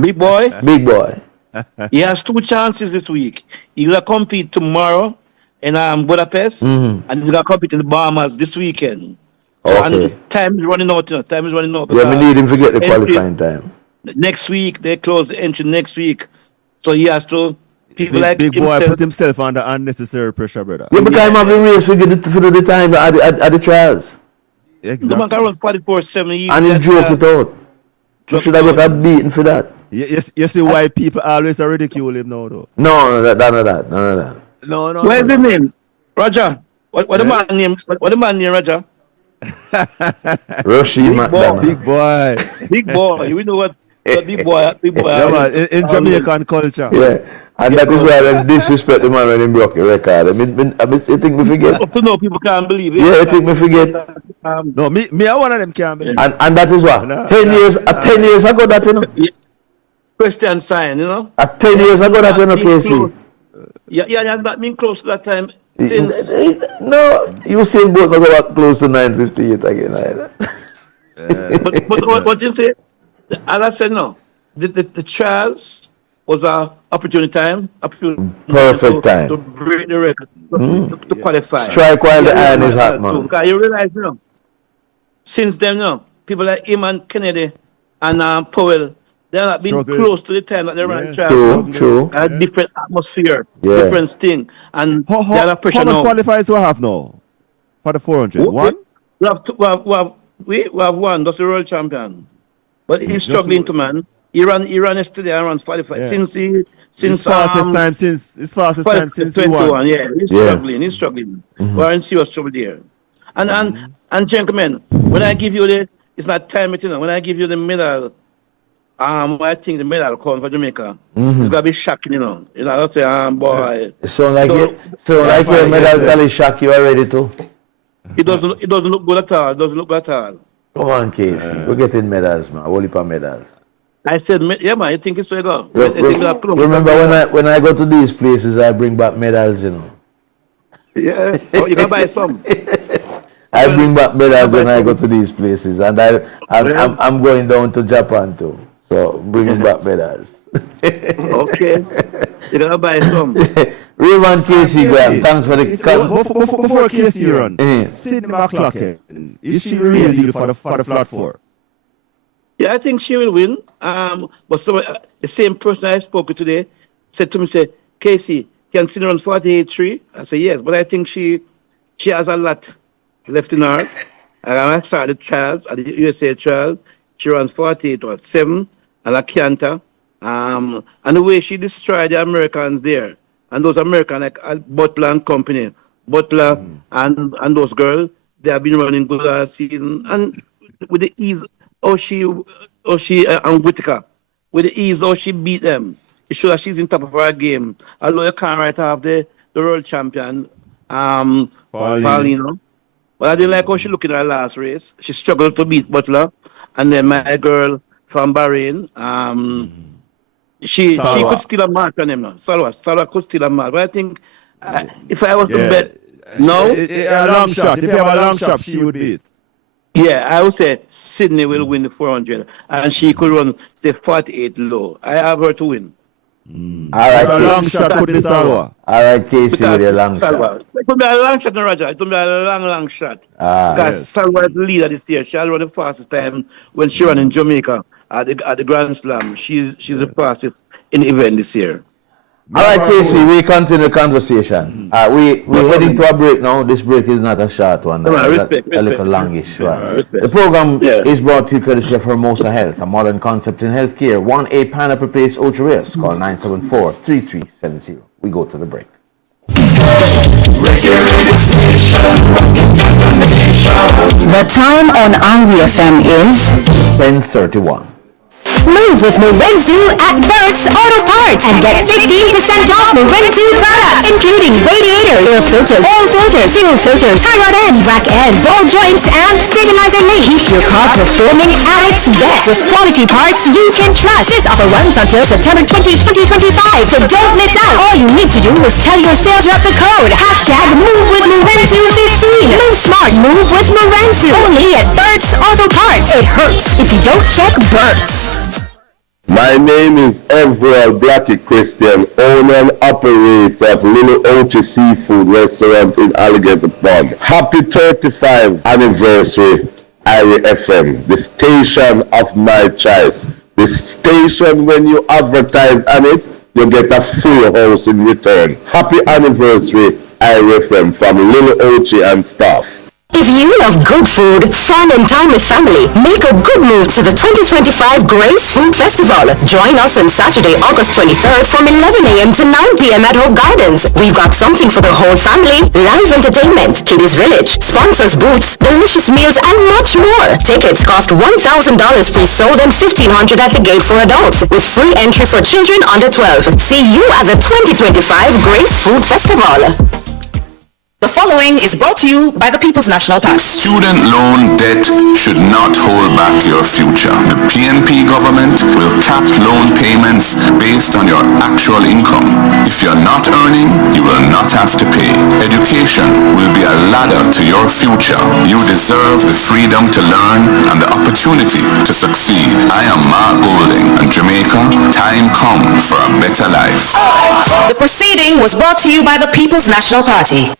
Big boy. Big boy. He has 2 chances this week. He's gonna compete tomorrow in Budapest, and he's gonna compete in the Bahamas this weekend. So, and time is running out. Time is running out. Yeah, we need him to get the qualifying time. Next week they close the entry next week, so he has to. People like big boy put himself under unnecessary pressure, brother. Yeah, because I'm having race for the time at the trials. Exactly. The man can run 44-70. And he joke it out. You should have got beaten for that. You see why people always ridicule him now, though. No, none of that. No. Where's the name? Roger. What the man name? What the man name, Roger? Rashid McDonough. Big boy. You know what big boy. Yeah, man, in Jamaican culture. Yeah. And that is why they disrespect the man when he broke the record. I think we forget. Up to now, people can't believe it. Yeah, I think we forget. No, me, I one of them can't believe. And that is what? 10 years ago, that, you know? Christian sign, you know? 10 years ago, that, you know, Casey? Yeah, that been close to that time. Since... No, you seen both go back close to 958 again. But what you say? As I said, no. The trials was an opportunity time. Perfect time. To break the record, to qualify. Strike while the iron is hot, man. Because you realize, since then, people like Eman Kennedy and Powell, they have not been close to the time that they ran trials. True. A different atmosphere, different thing. And they have pressure now. How many qualifiers do I have now? For the 400? One? We have one. That's the world champion. But he's struggling to man. He ran yesterday around 45. Yeah. Since fastest time since 21. Yeah, he's struggling. We're in serious trouble there. And gentlemen, when I give you it's not time, when I give you the medal I think the medal come for Jamaica. It's gonna be shocking, you know. You know, I'll say, boy. It sound like your medal tally shock you already too. It doesn't look good at all. It doesn't look good at all. Come on, Casey. We're getting medals, man. Whole heap of medals. I said, yeah, man, you think it's so go. Remember when I go to these places, I bring back medals, you know. Yeah, oh, you can buy some. I bring back medals when I go to these places, and I'm going down to Japan too. So bringing back medals. Okay, you're gonna buy some. Raymond Casey, Graham, thanks for the before Casey run. Sidney McLaughlin, is she really for the flat four? Yeah, I think she will win. But the same person I spoke to today said to me, say, Casey, can Sidney run 48.3? I said yes, but I think she has a lot left in her. And I saw the trials, at the USA trial, she runs 48.7, and I can't. And the way she destroyed the Americans there, and those Americans like Butler and company, Butler and those girls, they have been running good all season. And with the ease, and Whitaker, with the ease how she beat them, it shows that she's in top of her game. Although you can't write off the world champion, Paulino. But I didn't like how she looked in her last race. She struggled to beat Butler. And then my girl from Bahrain, she could steal a mark on him now. Salwa could steal a mark. But I think if I was to bet, no. A long shot. If you have a long shot, she would beat. Yeah, I would say Sydney will win the 400. And she could run, say, 48 low. I have her to win. All right, a long shot could be Salwa. All right, Casey, with your long shot. It could be a long shot, Roger. It could be a long shot. Because Salwa is the leader this year. She'll run the fastest time when she ran in Jamaica at the Grand Slam. She's the fastest in the event this year. All right, Casey, we continue the conversation. We're heading to a break now. This break is not a short one. A little longish one. The program is brought to you courtesy of Hermosa Health, a modern concept in healthcare. 1A pineapple place ultra rares. Call 974-3370. We go to the break. The time on IRIE FM is 10:31. Move with Morenzu at Burt's Auto Parts and get 15% off Morenzu products, including radiators, air filters, oil filters, seal filters, tie rod ends, rack ends, ball joints, and stabilizer links. Keep your car performing at its best with quality parts you can trust. This offer runs until September 20, 2025, so don't miss out. All you need to do is tell your sales rep the code. #Move with Morenzu15. Move smart, move with Morenzu. Only at Burt's Auto Parts. It hurts if you don't check Burt's. My name is Everett Blackie Christian, owner and operator of Little Ochi Seafood Restaurant in Alligator Pond. Happy 35th anniversary, IRIE FM, the station of my choice. The station, when you advertise on it, you get a full house in return. Happy anniversary, IRIE FM, from Little Ochi and staff. If you love good food, fun, and time with family, make a good move to the 2025 Grace Food Festival. Join us on Saturday, August 23rd from 11 a.m. to 9 p.m. at Hope Gardens. We've got something for the whole family, live entertainment, Kiddies Village, sponsors booths, delicious meals, and much more. Tickets cost $1,000 pre-sold and $1,500 at the gate for adults, with free entry for children under 12. See you at the 2025 Grace Food Festival. The following is brought to you by the People's National Bank. Student loan debt should not hold back your future. The PNP government will cap loan payments based on your actual income. If you're not earning, you will not have to pay. Education will be a ladder to your future. You deserve the freedom to learn and the opportunity to succeed. I am Mark Golding, and Jamaica, time come for a better life. The proceeding was brought to you by the People's National Party.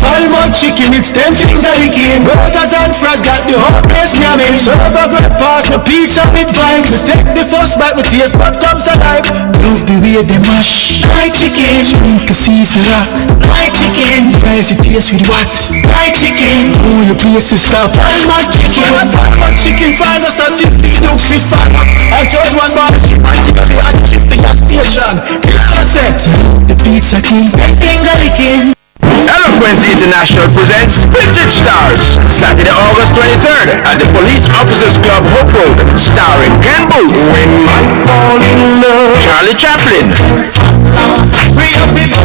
Palmont chicken, it's 10 finger licking. Burgers and fries got the hot place yummy. Serve a good pass, no pizza with vibes. We take the first bite with taste, but comes alive. Love the way they mash my chicken. Sprinkle season rock my chicken. Fries it taste with what? My chicken. All the places stop. Palmont chicken. Palmont chicken, find us at 50 Dukes with fun. And third one bar, she might take a bit and shift the gas station. The pizza king, 10 finger licking. Eloquent International presents Vintage Stars, Saturday, August 23rd at the Police Officers Club, Hope Road, starring Ken Booth, Charlie Chaplin,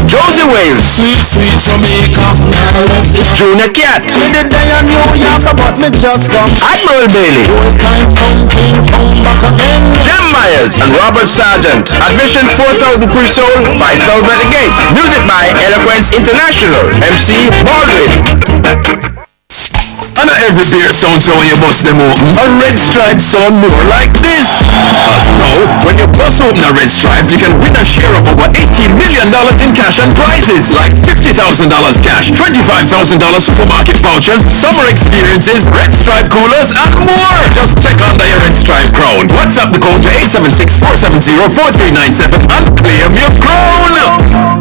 Josie Wales, Sweet, sweet Jamaica. Junior Cat, Admiral Bailey, Jem Myers, and Robert Sargent. Admission 4,000 pre-sold, 5,000 at the gate. Music by Eloquence International. MC Baldwin. And every beer sounds so when you bust them open. A red stripe sound more like this. As now, when you bust open a red stripe, you can win a share of over $80 million in cash and prizes like $50,000 cash, $25,000 supermarket vouchers, summer experiences, red stripe coolers, and more. Just check under your red stripe crown. WhatsApp the code to 876-470-4397 and claim your crown.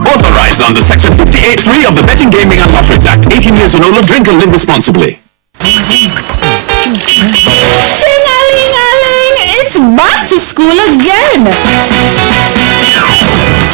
Authorized under Section 58.3 of the Betting, Gaming and Lotteries Act. 18 years or older. Drink and live responsibly. Ling-a-ling-a-ling, it's back to school again.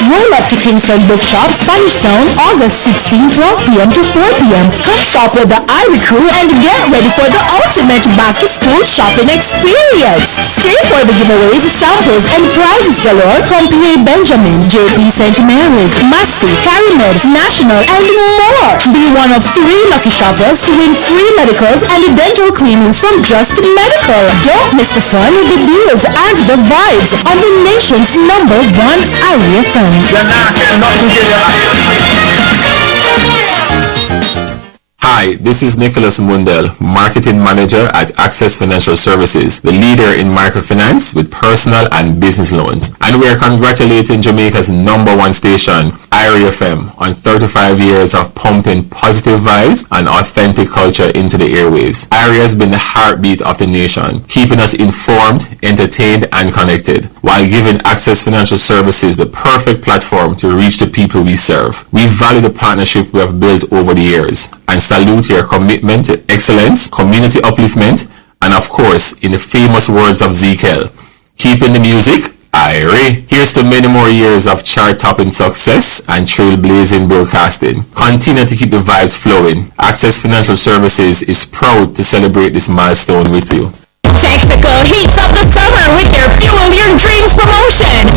Roll up to Kingston Bookshop, Spanish Town, August 16, 12 p.m. to 4 p.m. Come shop with the IRIE crew and get ready for the ultimate back-to-school shopping experience. Stay for the giveaways, samples, and prizes galore from P.A. Benjamin, J.P. St. Mary's, Massey, Carimed, National, and more. Be one of 3 lucky shoppers to win free medicals and dental cleanings from Just Medical. Don't miss the fun, the deals, and the vibes on the nation's #1 IRIE FM. Hi, this is Nicholas Mundell, Marketing Manager at Access Financial Services, the leader in microfinance with personal and business loans. And we are congratulating Jamaica's #1 station, IRIE FM, on 35 years of pumping positive vibes and authentic culture into the airwaves. IRIE has been the heartbeat of the nation, keeping us informed, entertained, and connected, while giving Access Financial Services the perfect platform to reach the people we serve. We value the partnership we have built over the years and salute your commitment to excellence, community upliftment, and of course, in the famous words of Zekel, keeping the music, IRIE. Here's to many more years of chart-topping success and trailblazing broadcasting. Continue to keep the vibes flowing. Access Financial Services is proud to celebrate this milestone with you. Texaco heats up the summer with their Fuel Your Dreams promotion.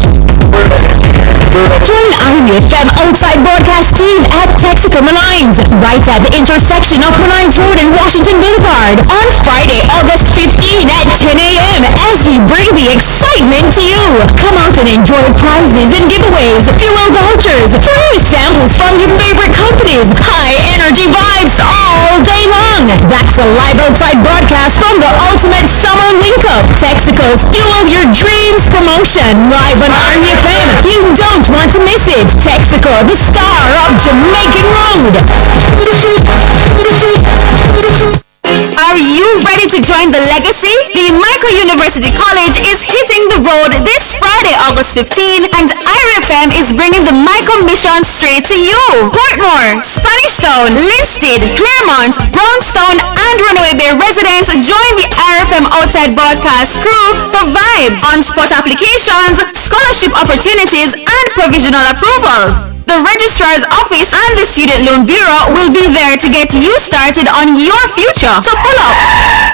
Join IRIE FM outside broadcast team at Texaco Malines, right at the intersection of Malines Road and Washington Boulevard, on Friday, August 15 at 10 a.m. as we bring the excitement to you. Come out and enjoy prizes and giveaways, fuel vouchers, free samples from your favorite companies, high energy vibes all day long. That's a live outside broadcast from the ultimate summer link-up, Texaco's Fuel Your Dreams promotion, live on IRIE FM. You don't want to miss it. Texaco, the star of Jamaican Road. Are you ready to join the legacy? The Micro University College is hitting the road this Friday, August 15, and IRIE FM is bringing the Micro mission straight to you. Portmore, Spanish Town, Linstead, Claremont, Brownstown, and Runaway Bay residents join the IRIE FM outside broadcast crew for vibes, on-spot applications, scholarship opportunities, and provisional approvals. The Registrar's Office and the Student Loan Bureau will be there to get you started on your future. So pull up,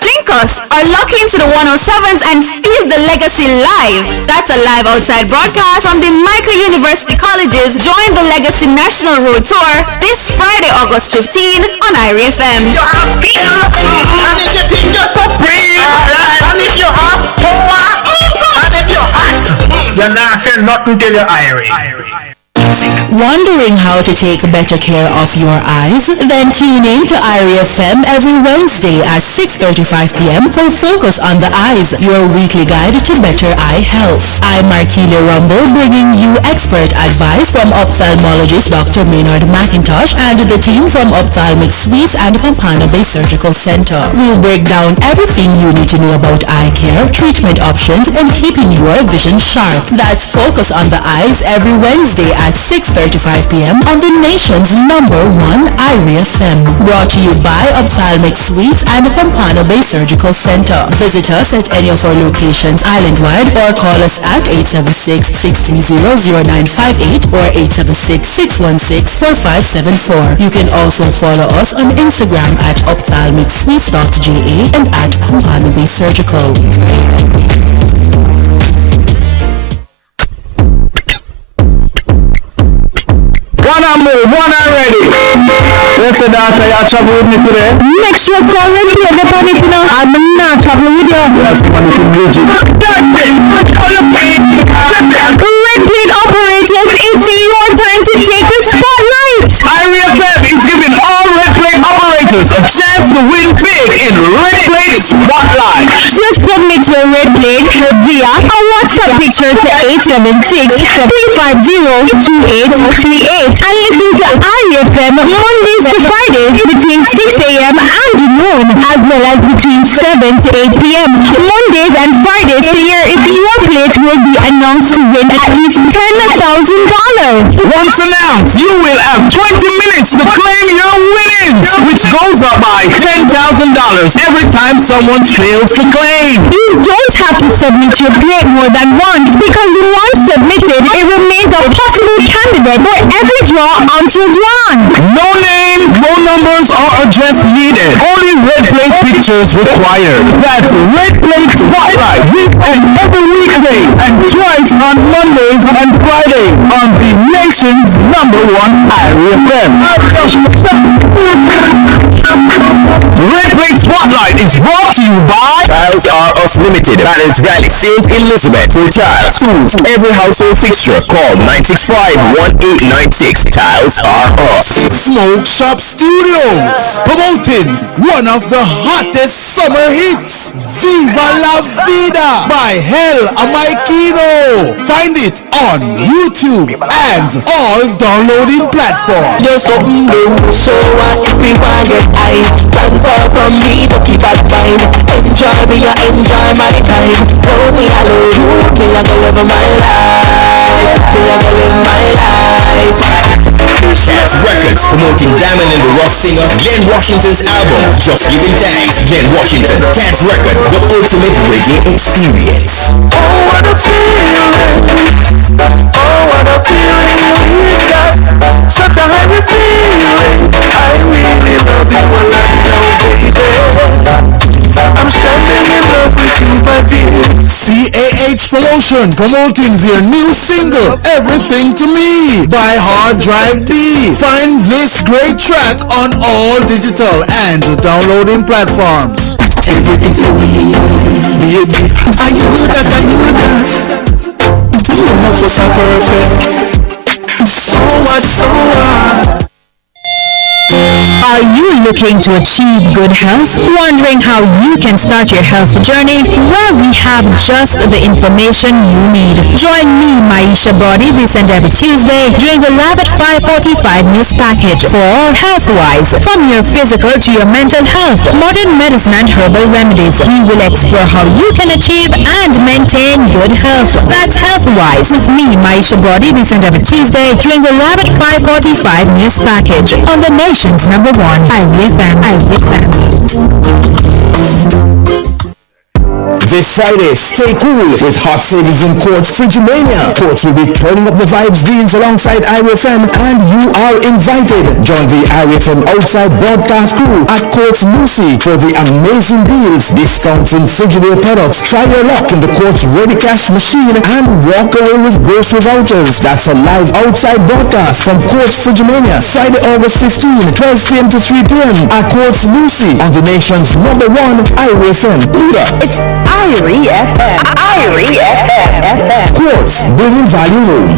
link us, or log into the 107s and feel the legacy live. That's a live outside broadcast from the Micro University Colleges Join the Legacy National Road Tour this Friday, August 15 on IRIE FM. You're not saying nothing till you're IRIE. Wondering how to take better care of your eyes? Then tune in to IRIE FM every Wednesday at 6:35 p.m. for Focus on the Eyes, your weekly guide to better eye health. I'm Markelia Rumble, bringing you expert advice from ophthalmologist Dr. Maynard McIntosh and the team from Ophthalmic Suites and Pampana Bay Surgical Center. We'll break down everything you need to know about eye care, treatment options, and keeping your vision sharp. That's Focus on the Eyes every Wednesday at at 6:35 p.m. on the nation's #1 IRIE FM. Brought to you by Ophthalmic Suites and Pompano Bay Surgical Center. Visit us at any of our locations island-wide or call us at 876-630-0958 or 876-616-4574. You can also follow us on Instagram at ophthalmicsuites.ja and at Pompano Bay Surgical. One already. Yes, sir, daughter, you travel with me today. Make sure so when you have the you know, I'm not traveling with you. Yes, money to bridge it. Red plate operators, it's your time to take the spotlight. IRIE FM is giving all red plate operators a chance to win big in Red Plate Spotlight. Just submit your red plate via a WhatsApp picture to 876-350-2838 and listen to IRIE FM Mondays to Fridays between 6 a.m. and noon, as well as between 7 to 8 p.m. Mondays and Fridays to hear if your plate will be announced to win at least $10,000. Once announced, you will have 20 minutes to claim your winnings, which goes up by $10,000 every time someone fails to claim. You don't have to submit your plate more than once, because once submitted, it remains a possible candidate for every draw until drawn. No name, phone numbers, or address needed. Only red plate pictures required. That's Red Plate Spotlight this and every weekday and twice on Mondays and Fridays on the nation's #1 IRIE FM. Red Plate Spotlight is brought to you by Tiles R Us Limited. Balance Valley Sales Elizabeth. For tiles, tools, every household fixture. Call 965-1896. Tiles R Us. Smoke Shop Studios, promoting one of the hottest summer hits, Viva La Vida by Hell Amaikino. Find it on YouTube and all downloading platforms. There's something new, so if we want get high, stand far from me, but keep that mind. Enjoy me, I enjoy my time. Know me, I love you, me, I go live my life. Me, I go live my life. That's Records, promoting Diamond in the Rough singer Glenn Washington's album, Just Giving Thanks. Glenn Washington, Dance Record, the ultimate reggae experience. Oh, what a feeling. Oh, what a feeling we got. Such a happy feeling. I really love you, I love you, baby. I'm standing in love with you, my dear. CAH Promotion promoting their new single, Everything to Me by Hard Drive D. Find this great track on all digital and downloading platforms. Everything to me, baby. Are you that, are you that? You know for so perfect. So what, so what? Are you looking to achieve good health? Wondering how you can start your health journey? Well, we have just the information you need. Join me, Maisha Body, this and every Tuesday during the Lab at 5:45 news package for Healthwise. From your physical to your mental health, modern medicine and herbal remedies. We will explore how you can achieve and maintain good health. That's Healthwise with me, Maisha Body, this and every Tuesday during the Lab at 5:45 news package on the nation's #1 IRIE FM. This Friday, stay cool with hot savings in Courts Frigimania. Courts will be turning up the vibes deals alongside IRIE FM, and you are invited. Join the IRIE FM outside broadcast crew at Courts Lucy for the amazing deals, discounts in Frigidaire products. Try your luck in the Courts Ready Cash machine and walk away with grocery vouchers. That's a live outside broadcast from Courts Frigimania, Friday, August 15, 12 p.m. to 3 p.m. at Courts Lucy on the nation's #1 IRIE FM. It's IRIE FM. IRIE FM. Courts, bringing value home.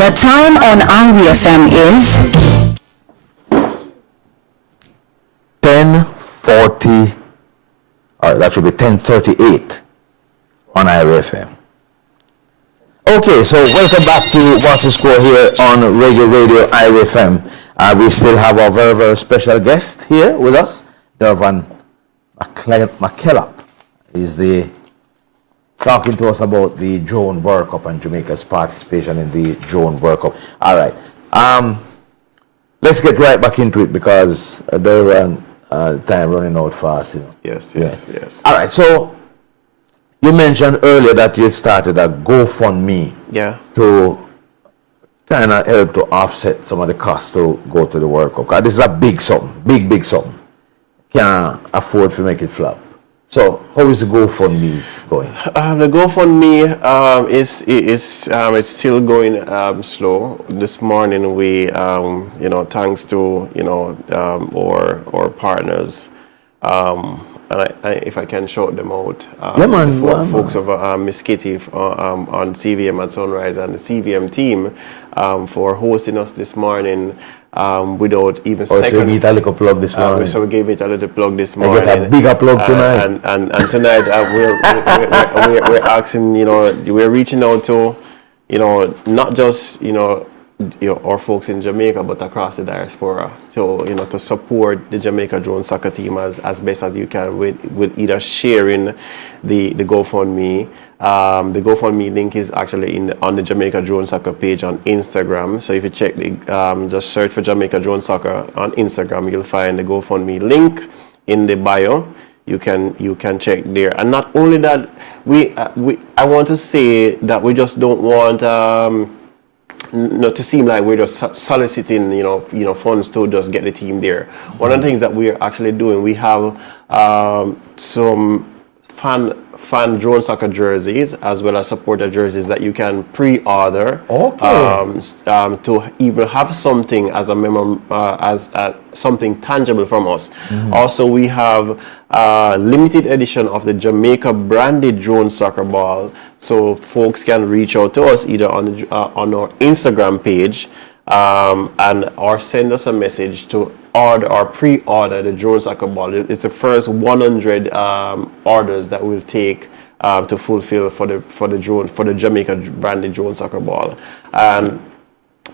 The time on IRIE FM is 10:40. That should be 10:38 on IRIE FM. Okay, so welcome back to What's the Score here on Reggae Radio IRIE FM. We still have our very, very special guest here with us, Dervan McKellop is talking to us about the Drone World Cup and Jamaica's participation in the Drone World Cup. All right. Let's get right back into it because the time running out fast. Yes. All right. So you mentioned earlier that you had started a GoFundMe. Yeah. To kind of help to offset some of the costs to go to the World Cup. 'Cause this is a big something, big something. Can't afford to make it flop. So how is the GoFundMe going? The GoFundMe is it's still going slow. This morning we thanks to our partners. And if I can shout them out, folks of Miss Kitty on CVM at Sunrise and the CVM team for hosting us this morning without even second. So you get a little plug this morning. So we gave it a little plug this morning. I get a bigger plug tonight. And tonight we're asking, we're reaching out to, not just, our folks in Jamaica, but across the diaspora. So, to support the Jamaica Drone Soccer team as best as you can with either sharing the GoFundMe. The GoFundMe link is actually on the Jamaica Drone Soccer page on Instagram. So if you check just search for Jamaica Drone Soccer on Instagram, you'll find the GoFundMe link in the bio. You can check there. And not only that, I want to say that we just don't want to seem like we're just soliciting, funds to just get the team there. One of the things that we're actually doing, we have some fan drone soccer jerseys as well as supporter jerseys that you can pre-order. To even have something as a something tangible from us. Also, we have limited edition of the Jamaica branded drone soccer ball, so folks can reach out to us either on our Instagram page or send us a message to order or pre-order the drone soccer ball. It's the first 100 orders that we'll take to fulfill for the Jamaica branded drone soccer ball. And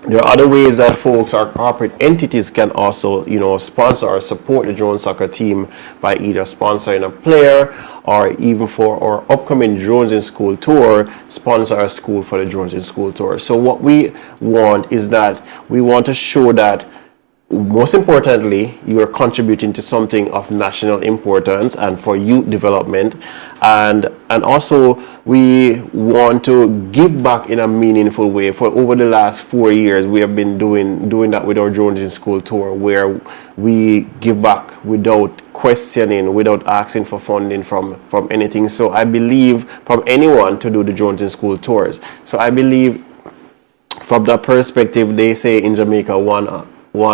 there are other ways that folks or corporate entities can also, sponsor or support the drone soccer team by either sponsoring a player or even for our upcoming Drones in School tour, sponsor a school for the Drones in School tour. So what we want is that we want to show that most importantly, you are contributing to something of national importance and for youth development. And also, we want to give back in a meaningful way. For over the last 4 years, we have been doing that with our Drones in School tour, where we give back without questioning, without asking for funding from anything. So I believe from anyone to do the Drones in School tours. So I believe from that perspective, they say in Jamaica, one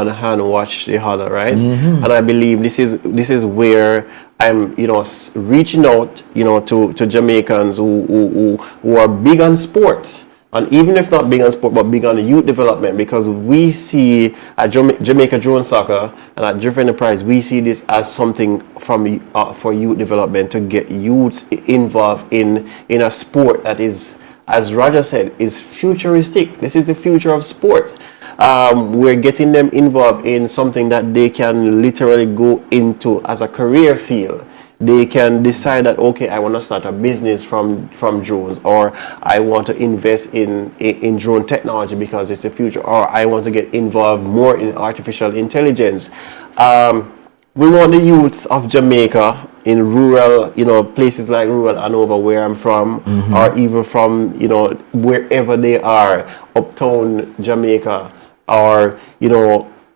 hand wash the other, right? And I believe this is where I'm, reaching out, to Jamaicans who are big on sport, and even if not big on sport, but big on youth development, because we see at Jamaica Drone Soccer and at Driven Enterprise, we see this as something for youth development, to get youths involved in a sport that is, as Roger said, is futuristic. This is the future of sport. We're getting them involved in something that they can literally go into as a career field. They can decide that, okay, I want to start a business from drones, or I want to invest in drone technology because it's the future, or I want to get involved more in artificial intelligence. We want the youths of Jamaica in rural, places like rural Hanover, where I'm from, or even from, wherever they are, uptown Jamaica, or,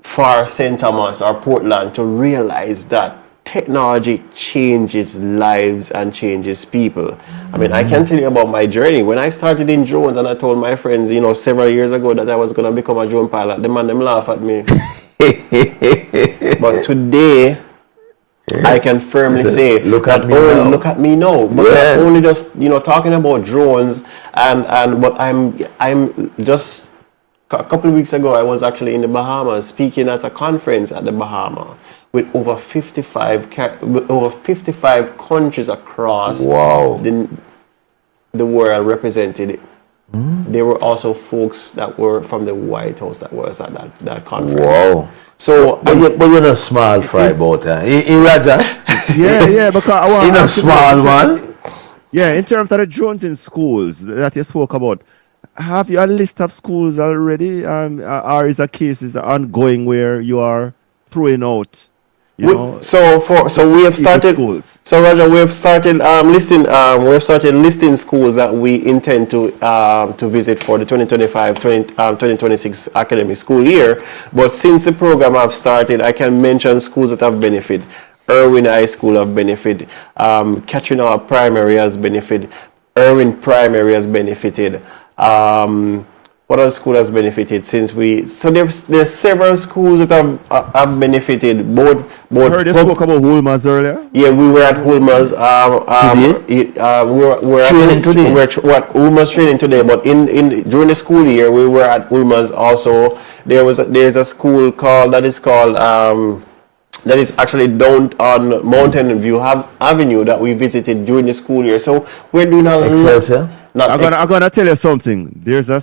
far St. Thomas or Portland, to realize that technology changes lives and changes people. I mean, I can tell you about my journey. When I started in drones and I told my friends, several years ago that I was going to become a drone pilot, them laugh at me. But today, I can firmly say, look at me now. But not only just, talking about drones, but I'm just, a couple of weeks ago, I was actually in the Bahamas speaking at a conference at the Bahamas with over 55 countries across the world represented there were also folks that were from the White House that was at that conference. Wow. So, but you're not small fry about that. In Raja? Yeah, because I want in a small one. Yeah, in terms of the drones in schools that you spoke about, have you a list of schools already? Or is a case is ongoing where you are throwing out? So we have started. Schools. So Roger, we have started listing. We have started listing schools that we intend to visit for the 2025-2026 academic school year. But since the program have started, I can mention schools that have benefited. Irwin High School have benefited. Katrina Primary has benefited. Irwin Primary has benefited. What other school has benefited since we? So there's several schools that have benefited. Both. I heard you spoke about Hulmers earlier. Yeah, we were at Hulmers. We're training today. Hulmers training today. But during the school year, we were at Hulmers also. There's a school that is actually down on Mountain View Avenue that we visited during the school year. So we're doing a lot. I'm gonna tell you something. There's a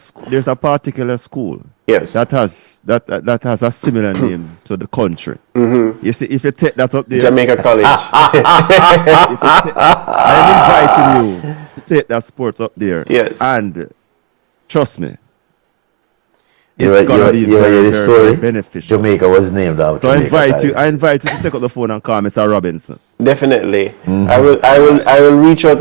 particular school. Yes. That has a similar name to the country. Mm-hmm. You see, if you take that up there, Jamaica College. I'm inviting you to take that sports up there. Yes. And trust me, You hear the story? Beneficial. Jamaica was named out. So I invite you to take up the phone and call Mr. Robinson. Definitely. I will reach out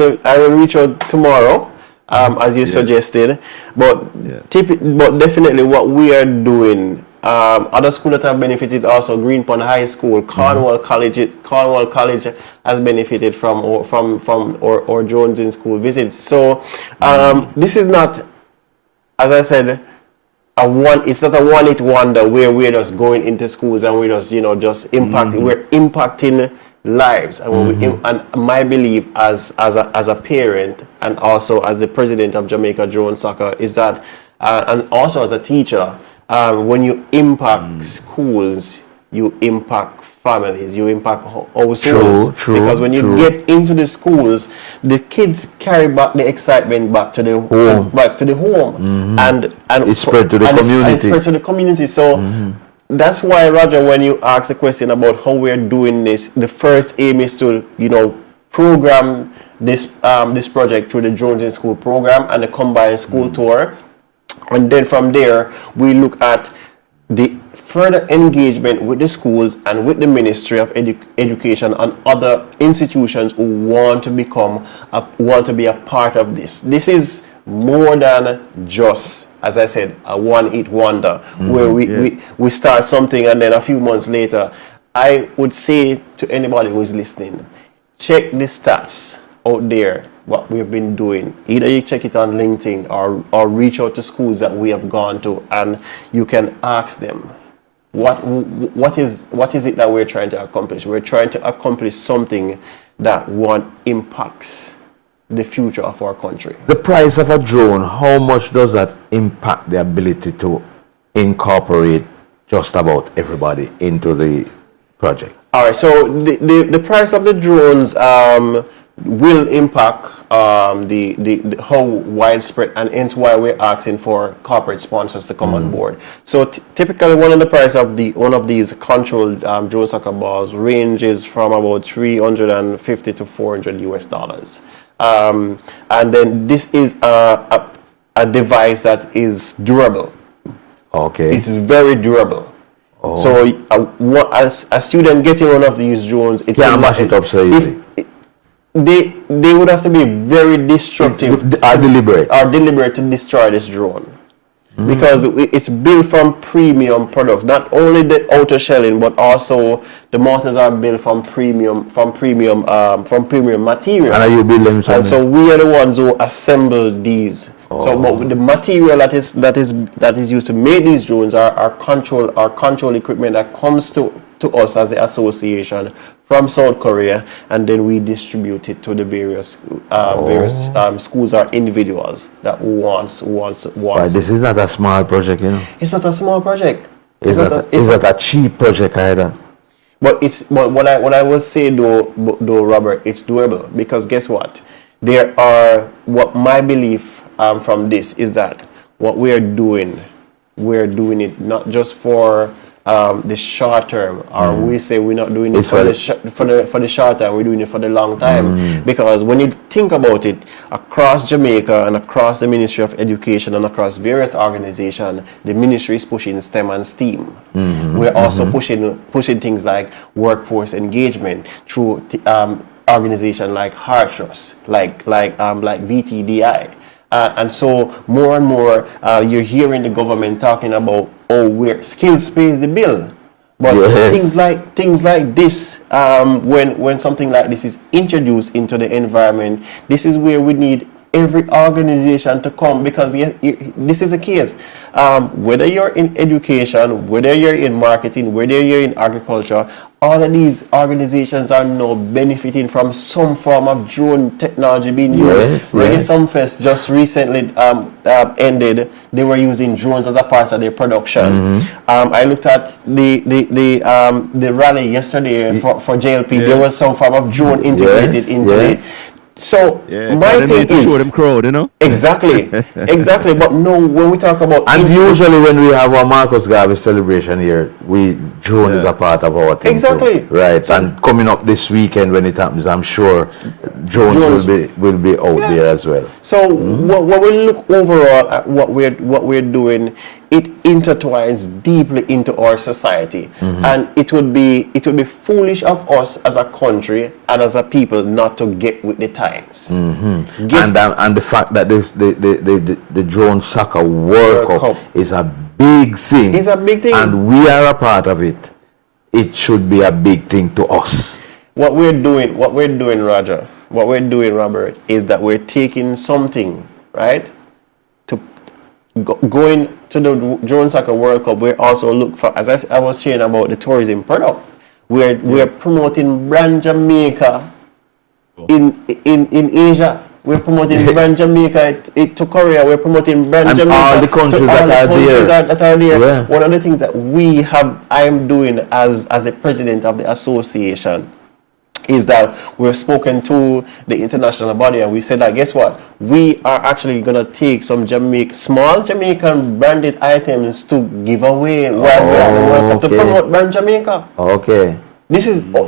tomorrow. As you suggested, but definitely what we are doing. Other schools that have benefited also, Greenpond High School, Cornwall College has benefited from or Jones in school visits. So this is not, as I said, it's not a one-hit wonder where we're just going into schools and we're just impacting. We're impacting lives, and and my belief as a parent and also as the president of Jamaica Drone Soccer is that, and also as a teacher, when you impact schools, you impact families, you impact households. True, because when you get into the schools, the kids carry back the excitement back to the home, and it spread to the community. It spread to the community. So. That's why, Roger, when you ask a question about how we're doing this, the first aim is to, program this project through the Drones in School program and the combined school tour. And then from there, we look at the further engagement with the schools and with the Ministry of Education and other institutions who want to be a part of this. This is more than just, as I said, a one-hit wonder where we start something and then a few months later. I would say to anybody who is listening, check the stats out there, what we've been doing. Either you check it on LinkedIn or reach out to schools that we have gone to, and you can ask them, what is it that we're trying to accomplish? We're trying to accomplish something that impacts the future of our country. The price of a drone, how much does that impact the ability to incorporate just about everybody into the project? All right, so the price of the drones will impact the how widespread, and hence why we're asking for corporate sponsors to come on board. So typically, one of the price of one of these controlled drone soccer balls ranges from about $350 to $400 US. And then this is a device that is durable. Okay. It is very durable. Oh. So as a student getting one of these drones, it can't mash it up so easy. They would have to be very destructive or deliberate to destroy this drone. Because it's built from premium products. Not only the outer shelling, but also the motors are built from premium material. And are you building something? And so we are the ones who assemble these. Oh. So, but the material that is used to make these drones are control equipment that comes to us as the association from South Korea, and then we distribute it to the various schools or individuals that wants. But this is not a small project, It's not a small project. It's not a cheap project either. But what I will say though, Robert, it's doable, because guess what? There are, what my belief from this is that what we're doing it not just for the short term, or we say we're not doing it for the short term, we're doing it for the long time. Because when you think about it, across Jamaica and across the Ministry of Education and across various organizations, the ministry is pushing STEM and STEAM. We're also pushing things like workforce engagement through organizations like Hartrust, like VTDI. And so more and more you're hearing the government talking about, where skills pays the bill. But things like this, when something like this is introduced into the environment, this is where we need every organization to come, because this is the case. Whether you're in education, whether you're in marketing, whether you're in agriculture, all of these organizations are now benefiting from some form of drone technology being used. Reggae Sumfest just recently ended. They were using drones as a part of their production. I looked at the rally yesterday for JLP. There was some form of drone integrated into it. So my thing is, show them crowd, you know? Exactly. But no, when we talk about, and usually when we have our Marcus Garvey celebration here, drone is a part of our thing. Exactly. Too, right. So, and coming up this weekend when it happens, I'm sure drones will be out there as well. So when we look overall at what we're doing, it intertwines deeply into our society, and it would be foolish of us as a country and as a people not to get with the times. And the fact that the drone soccer World Cup is a big thing. It's a big thing, and we are a part of it. It should be a big thing to us. What we're doing, Roger, Robert, is that we're taking something, right? Going to the Drone Soccer World Cup, we also look for, as I was saying about the tourism product, we're promoting brand Jamaica in Asia. We're promoting brand Jamaica to Korea. We're promoting brand Jamaica all the countries that are there. Yeah. One of the things that I am doing as a president of the association is that we've spoken to the international body, and we said that, guess what? We are actually going to take some small Jamaican branded items to give away while we're at the World Cup to promote brand Jamaica. Okay. This is why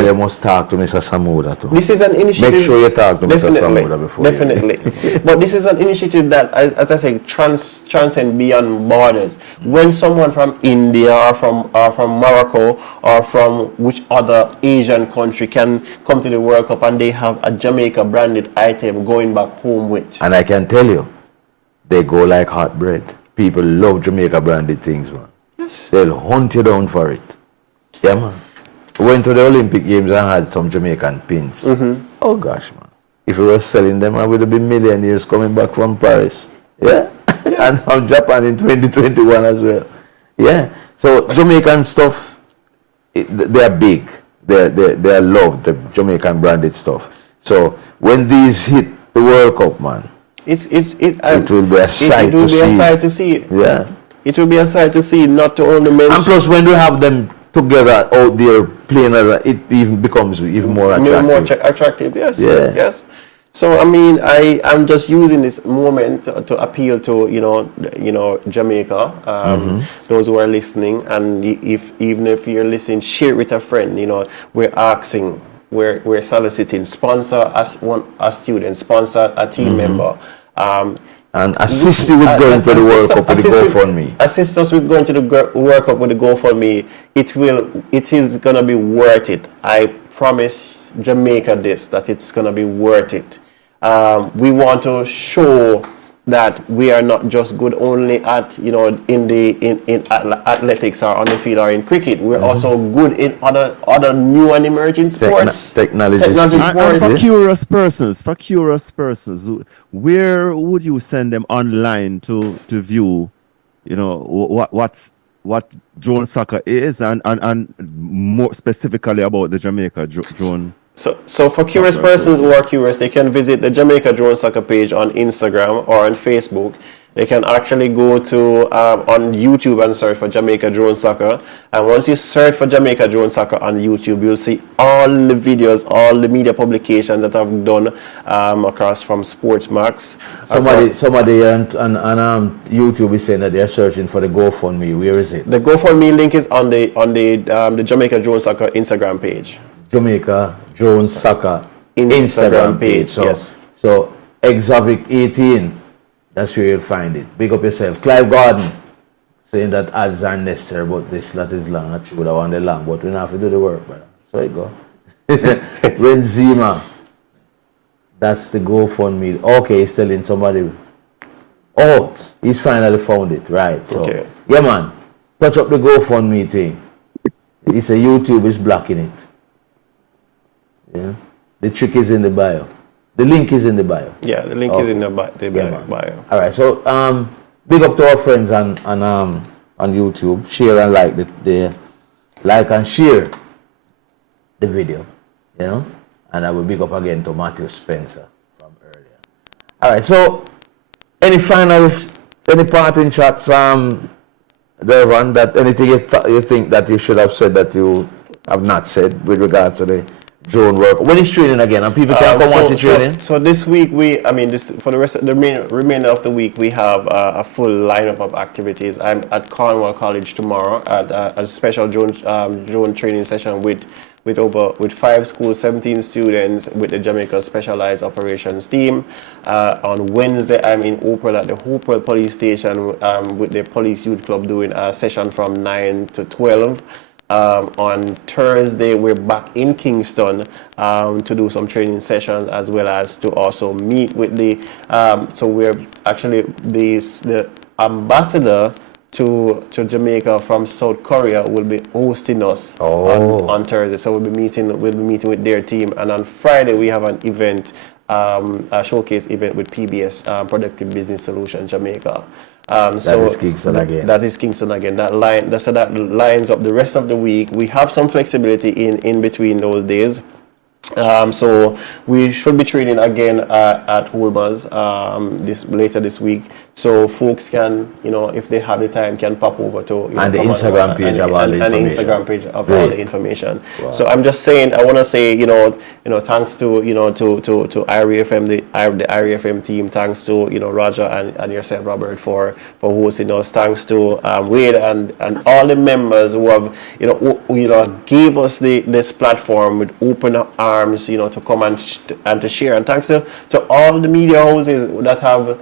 you must talk to Mr. Samuda too. This is an initiative. Make sure you talk to Mr. Samuda before. Definitely. But this is an initiative that, as I say, transcend beyond borders. When someone from India or from Morocco or from which other Asian country can come to the World Cup and they have a Jamaica branded item going back home with. And I can tell you, they go like hot bread. People love Jamaica branded things, man. Yes. They'll hunt you down for it. Yeah, man. Went to the Olympic Games and had some Jamaican pins. Oh gosh, man. If we were selling them, I would have been millionaires coming back from Paris. Yeah? And from Japan in 2021 as well. Yeah. So Jamaican stuff, they are big. They are loved, the Jamaican branded stuff. So when these hit the World Cup, man, it will be a sight to see. It will be a sight to see. Yeah. It will be a sight to see, not to only mention. And plus, when we have them together out there playing, it even becomes even more attractive. More attractive, yes. Yeah. Yes. So I mean, I'm just using this moment to appeal to Jamaica, those who are listening, and even if you're listening, share it with a friend. We're asking, we're soliciting, sponsor a student, sponsor a team member. And assist you with going to the World Cup with the GoFundMe. Assist us with going to the World Cup with the GoFundMe. It is going to be worth it. I promise Jamaica that it's going to be worth it. We want to show that we are not just good only at in athletics or on the field or in cricket. We're also good in other new and emerging sports. Technology sports. And for curious persons, where would you send them online to view, what drone soccer is and more specifically about the Jamaica drone? So for curious persons who are curious, they can visit the Jamaica Drone Soccer page on Instagram or on Facebook. they can actually go to on YouTube and search for Jamaica Drone Soccer. And once you search for Jamaica Drone Soccer on YouTube, you'll see all the videos, all the media publications that I've done across from Sportsmax. Somebody on YouTube is saying that they're searching for the GoFundMe. Where is it? The GoFundMe link is on the Jamaica Drone Soccer Instagram page. Jamaica Drone Soccer Instagram page. So, yes. So Exovic 18, that's where you'll find it. Big up yourself. Clive Gordon saying that ads are necessary, but this lot is long. I would have wanted long, but we don't have to do the work, brother. So it go. Renzima. That's the GoFundMe. Okay, he's telling somebody. Oh, he's finally found it. Right. So okay. Yeah, man. Touch up the GoFundMe thing. He said YouTube is blocking it. Yeah. The trick is in the bio. The link is in the bio. Yeah, the link is in the bio. All right. So big up to our friends on YouTube. Share and like the like and share the video. You know. And I will big up again to Matthew Spencer from earlier. All right. So any parting shots, Dervan, that anything you think that you should have said that you have not said with regards to the drone work? When is training again? And people can come watch the training? So this week, for the rest of the remainder of the week, we have a full lineup of activities. I'm at Cornwall College tomorrow at a special drone training session with 5 schools, 17 students with the Jamaica Specialized Operations Team. On Wednesday, I'm in Oprah at the Hopewell Police Station with the Police Youth Club doing a session from 9 to 12. On Thursday, we're back in Kingston to do some training sessions as well as to also meet with so we're actually the ambassador to Jamaica from South Korea will be hosting us on Thursday. So we'll be meeting with their team. And on Friday we have an event, a showcase event with PBS, Productive Business Solution Jamaica. That is Kingston again. That is Kingston again. That lines up the rest of the week. We have some flexibility in between those days. So we should be training again at Holbers later this week. So folks can, if they have the time, can pop over to and the Instagram page of all the information. And the Instagram page of all the information. Wow. So I'm just saying, I want to say, thanks to IRIE FM, the IRIE FM team. Thanks to Roger and yourself, Robert, for hosting us. Thanks to Wade and all the members who have gave us this platform with open arms, to come and to share. And thanks to all the media houses that have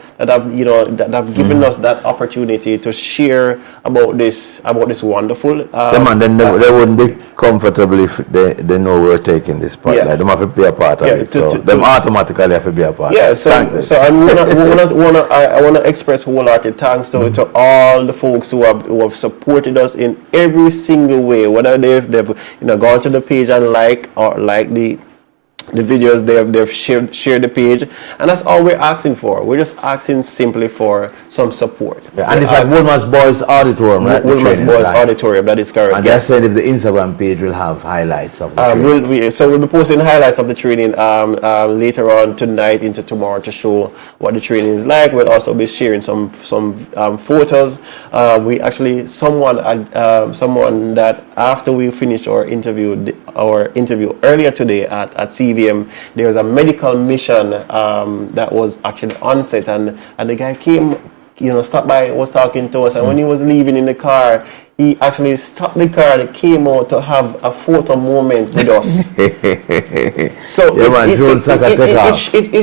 given us that opportunity to share about this wonderful. Then they wouldn't be comfortable if they know we're taking this part. Like, they have to be a part of it. So them automatically have to be a part. Yeah. So I want to express wholehearted thanks to all the folks who have supported us in every single way, whether they've gone to the page and like the videos, they've shared the page, and that's all we're asking for. We're just asking simply for some support. Yeah, and it's at Woolman's Boys Auditorium, right? Woolman's Boys Auditorium, that is correct. And they said if the Instagram page will have highlights of the training. We'll be posting highlights of the training later on tonight into tomorrow to show what the training is like. We'll also be sharing some photos. We actually someone that after we finished our interview earlier today at CVM, there was a medical mission that was actually on set, and the guy came, stopped by, was talking to us, and when he was leaving in the car, he actually stopped the car and came out to have a photo moment with us. So it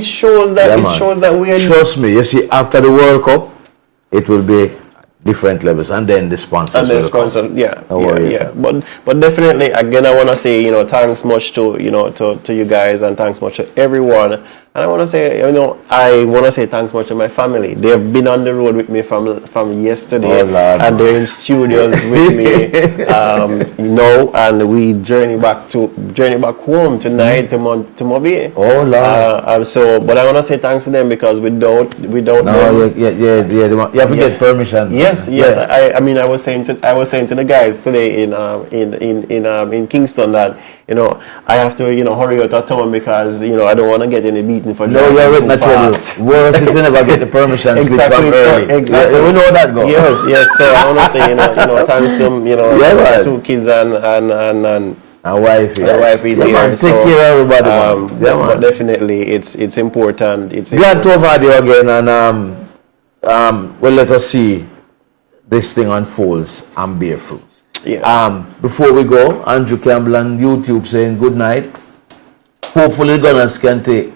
shows that we are. Trust me, you see, after the World Cup, it will be different levels, and then the sponsors. But definitely, again, I want to say, thanks much to you guys, and thanks much to everyone. And I want to say, thanks much to my family. They have been on the road with me from yesterday, and they're in studios with me and we journey back home tonight to Mobile. But I want to say thanks to them, because without them, you have to get permission. Yes. I mean, I was saying to the guys today in Kingston that I have to hurry out of town because I don't want to get any beat waiting for No, driving you're with too my trouble. fast. Worse if you never get the permission slip Exactly, from early. exactly. Yeah, we know that go. Yes. So I want to say, thanks to Yeah, man. 2 kids and a wife. And a wife is Yeah, here. man, take care of everybody, man. Yeah, but man. definitely, it's important. It's Glad to have had you again, and well, let us see this thing unfolds and bear fruits. Yeah. Before we go, Andrew Campbell on YouTube saying good night. Hopefully, Gunners can take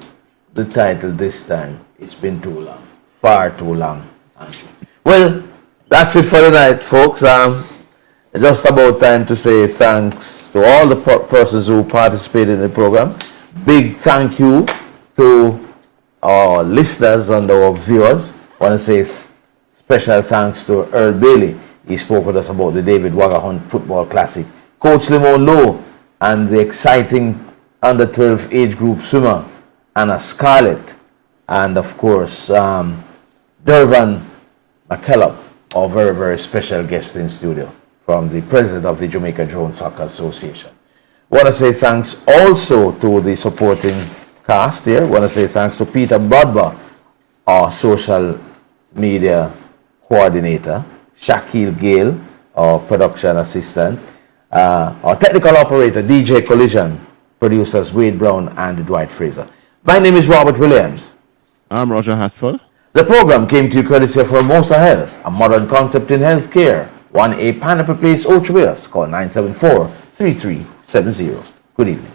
the title this time. It's been too long, far too long. Andrew. Well, that's it for the night, folks. Just about time to say thanks to all the persons who participated in the program. Big thank you to our listeners and our viewers. I want to say special thanks to Earl Bailey. He spoke with us about the David Wagahunt Football Classic. Coach Limon Lowe and the exciting under 12 age group swimmer Anna Scarlett. And of course, Dervan McKellop, our very, very special guest in studio from the president of the Jamaica Drone Soccer Association. I want to say thanks also to the supporting cast here. I want to say thanks to Peter Brodba, our social media coordinator, Shaquille Gale, our production assistant, our technical operator, DJ Collision, producers Wade Brown and Dwight Fraser. My name is Robert Williams. I'm Roger Haspel. The program came to you courtesy of Formosa Health, a modern concept in healthcare. 1A Pineapple Place, Ocho Rios. Call 974-3370. Good evening.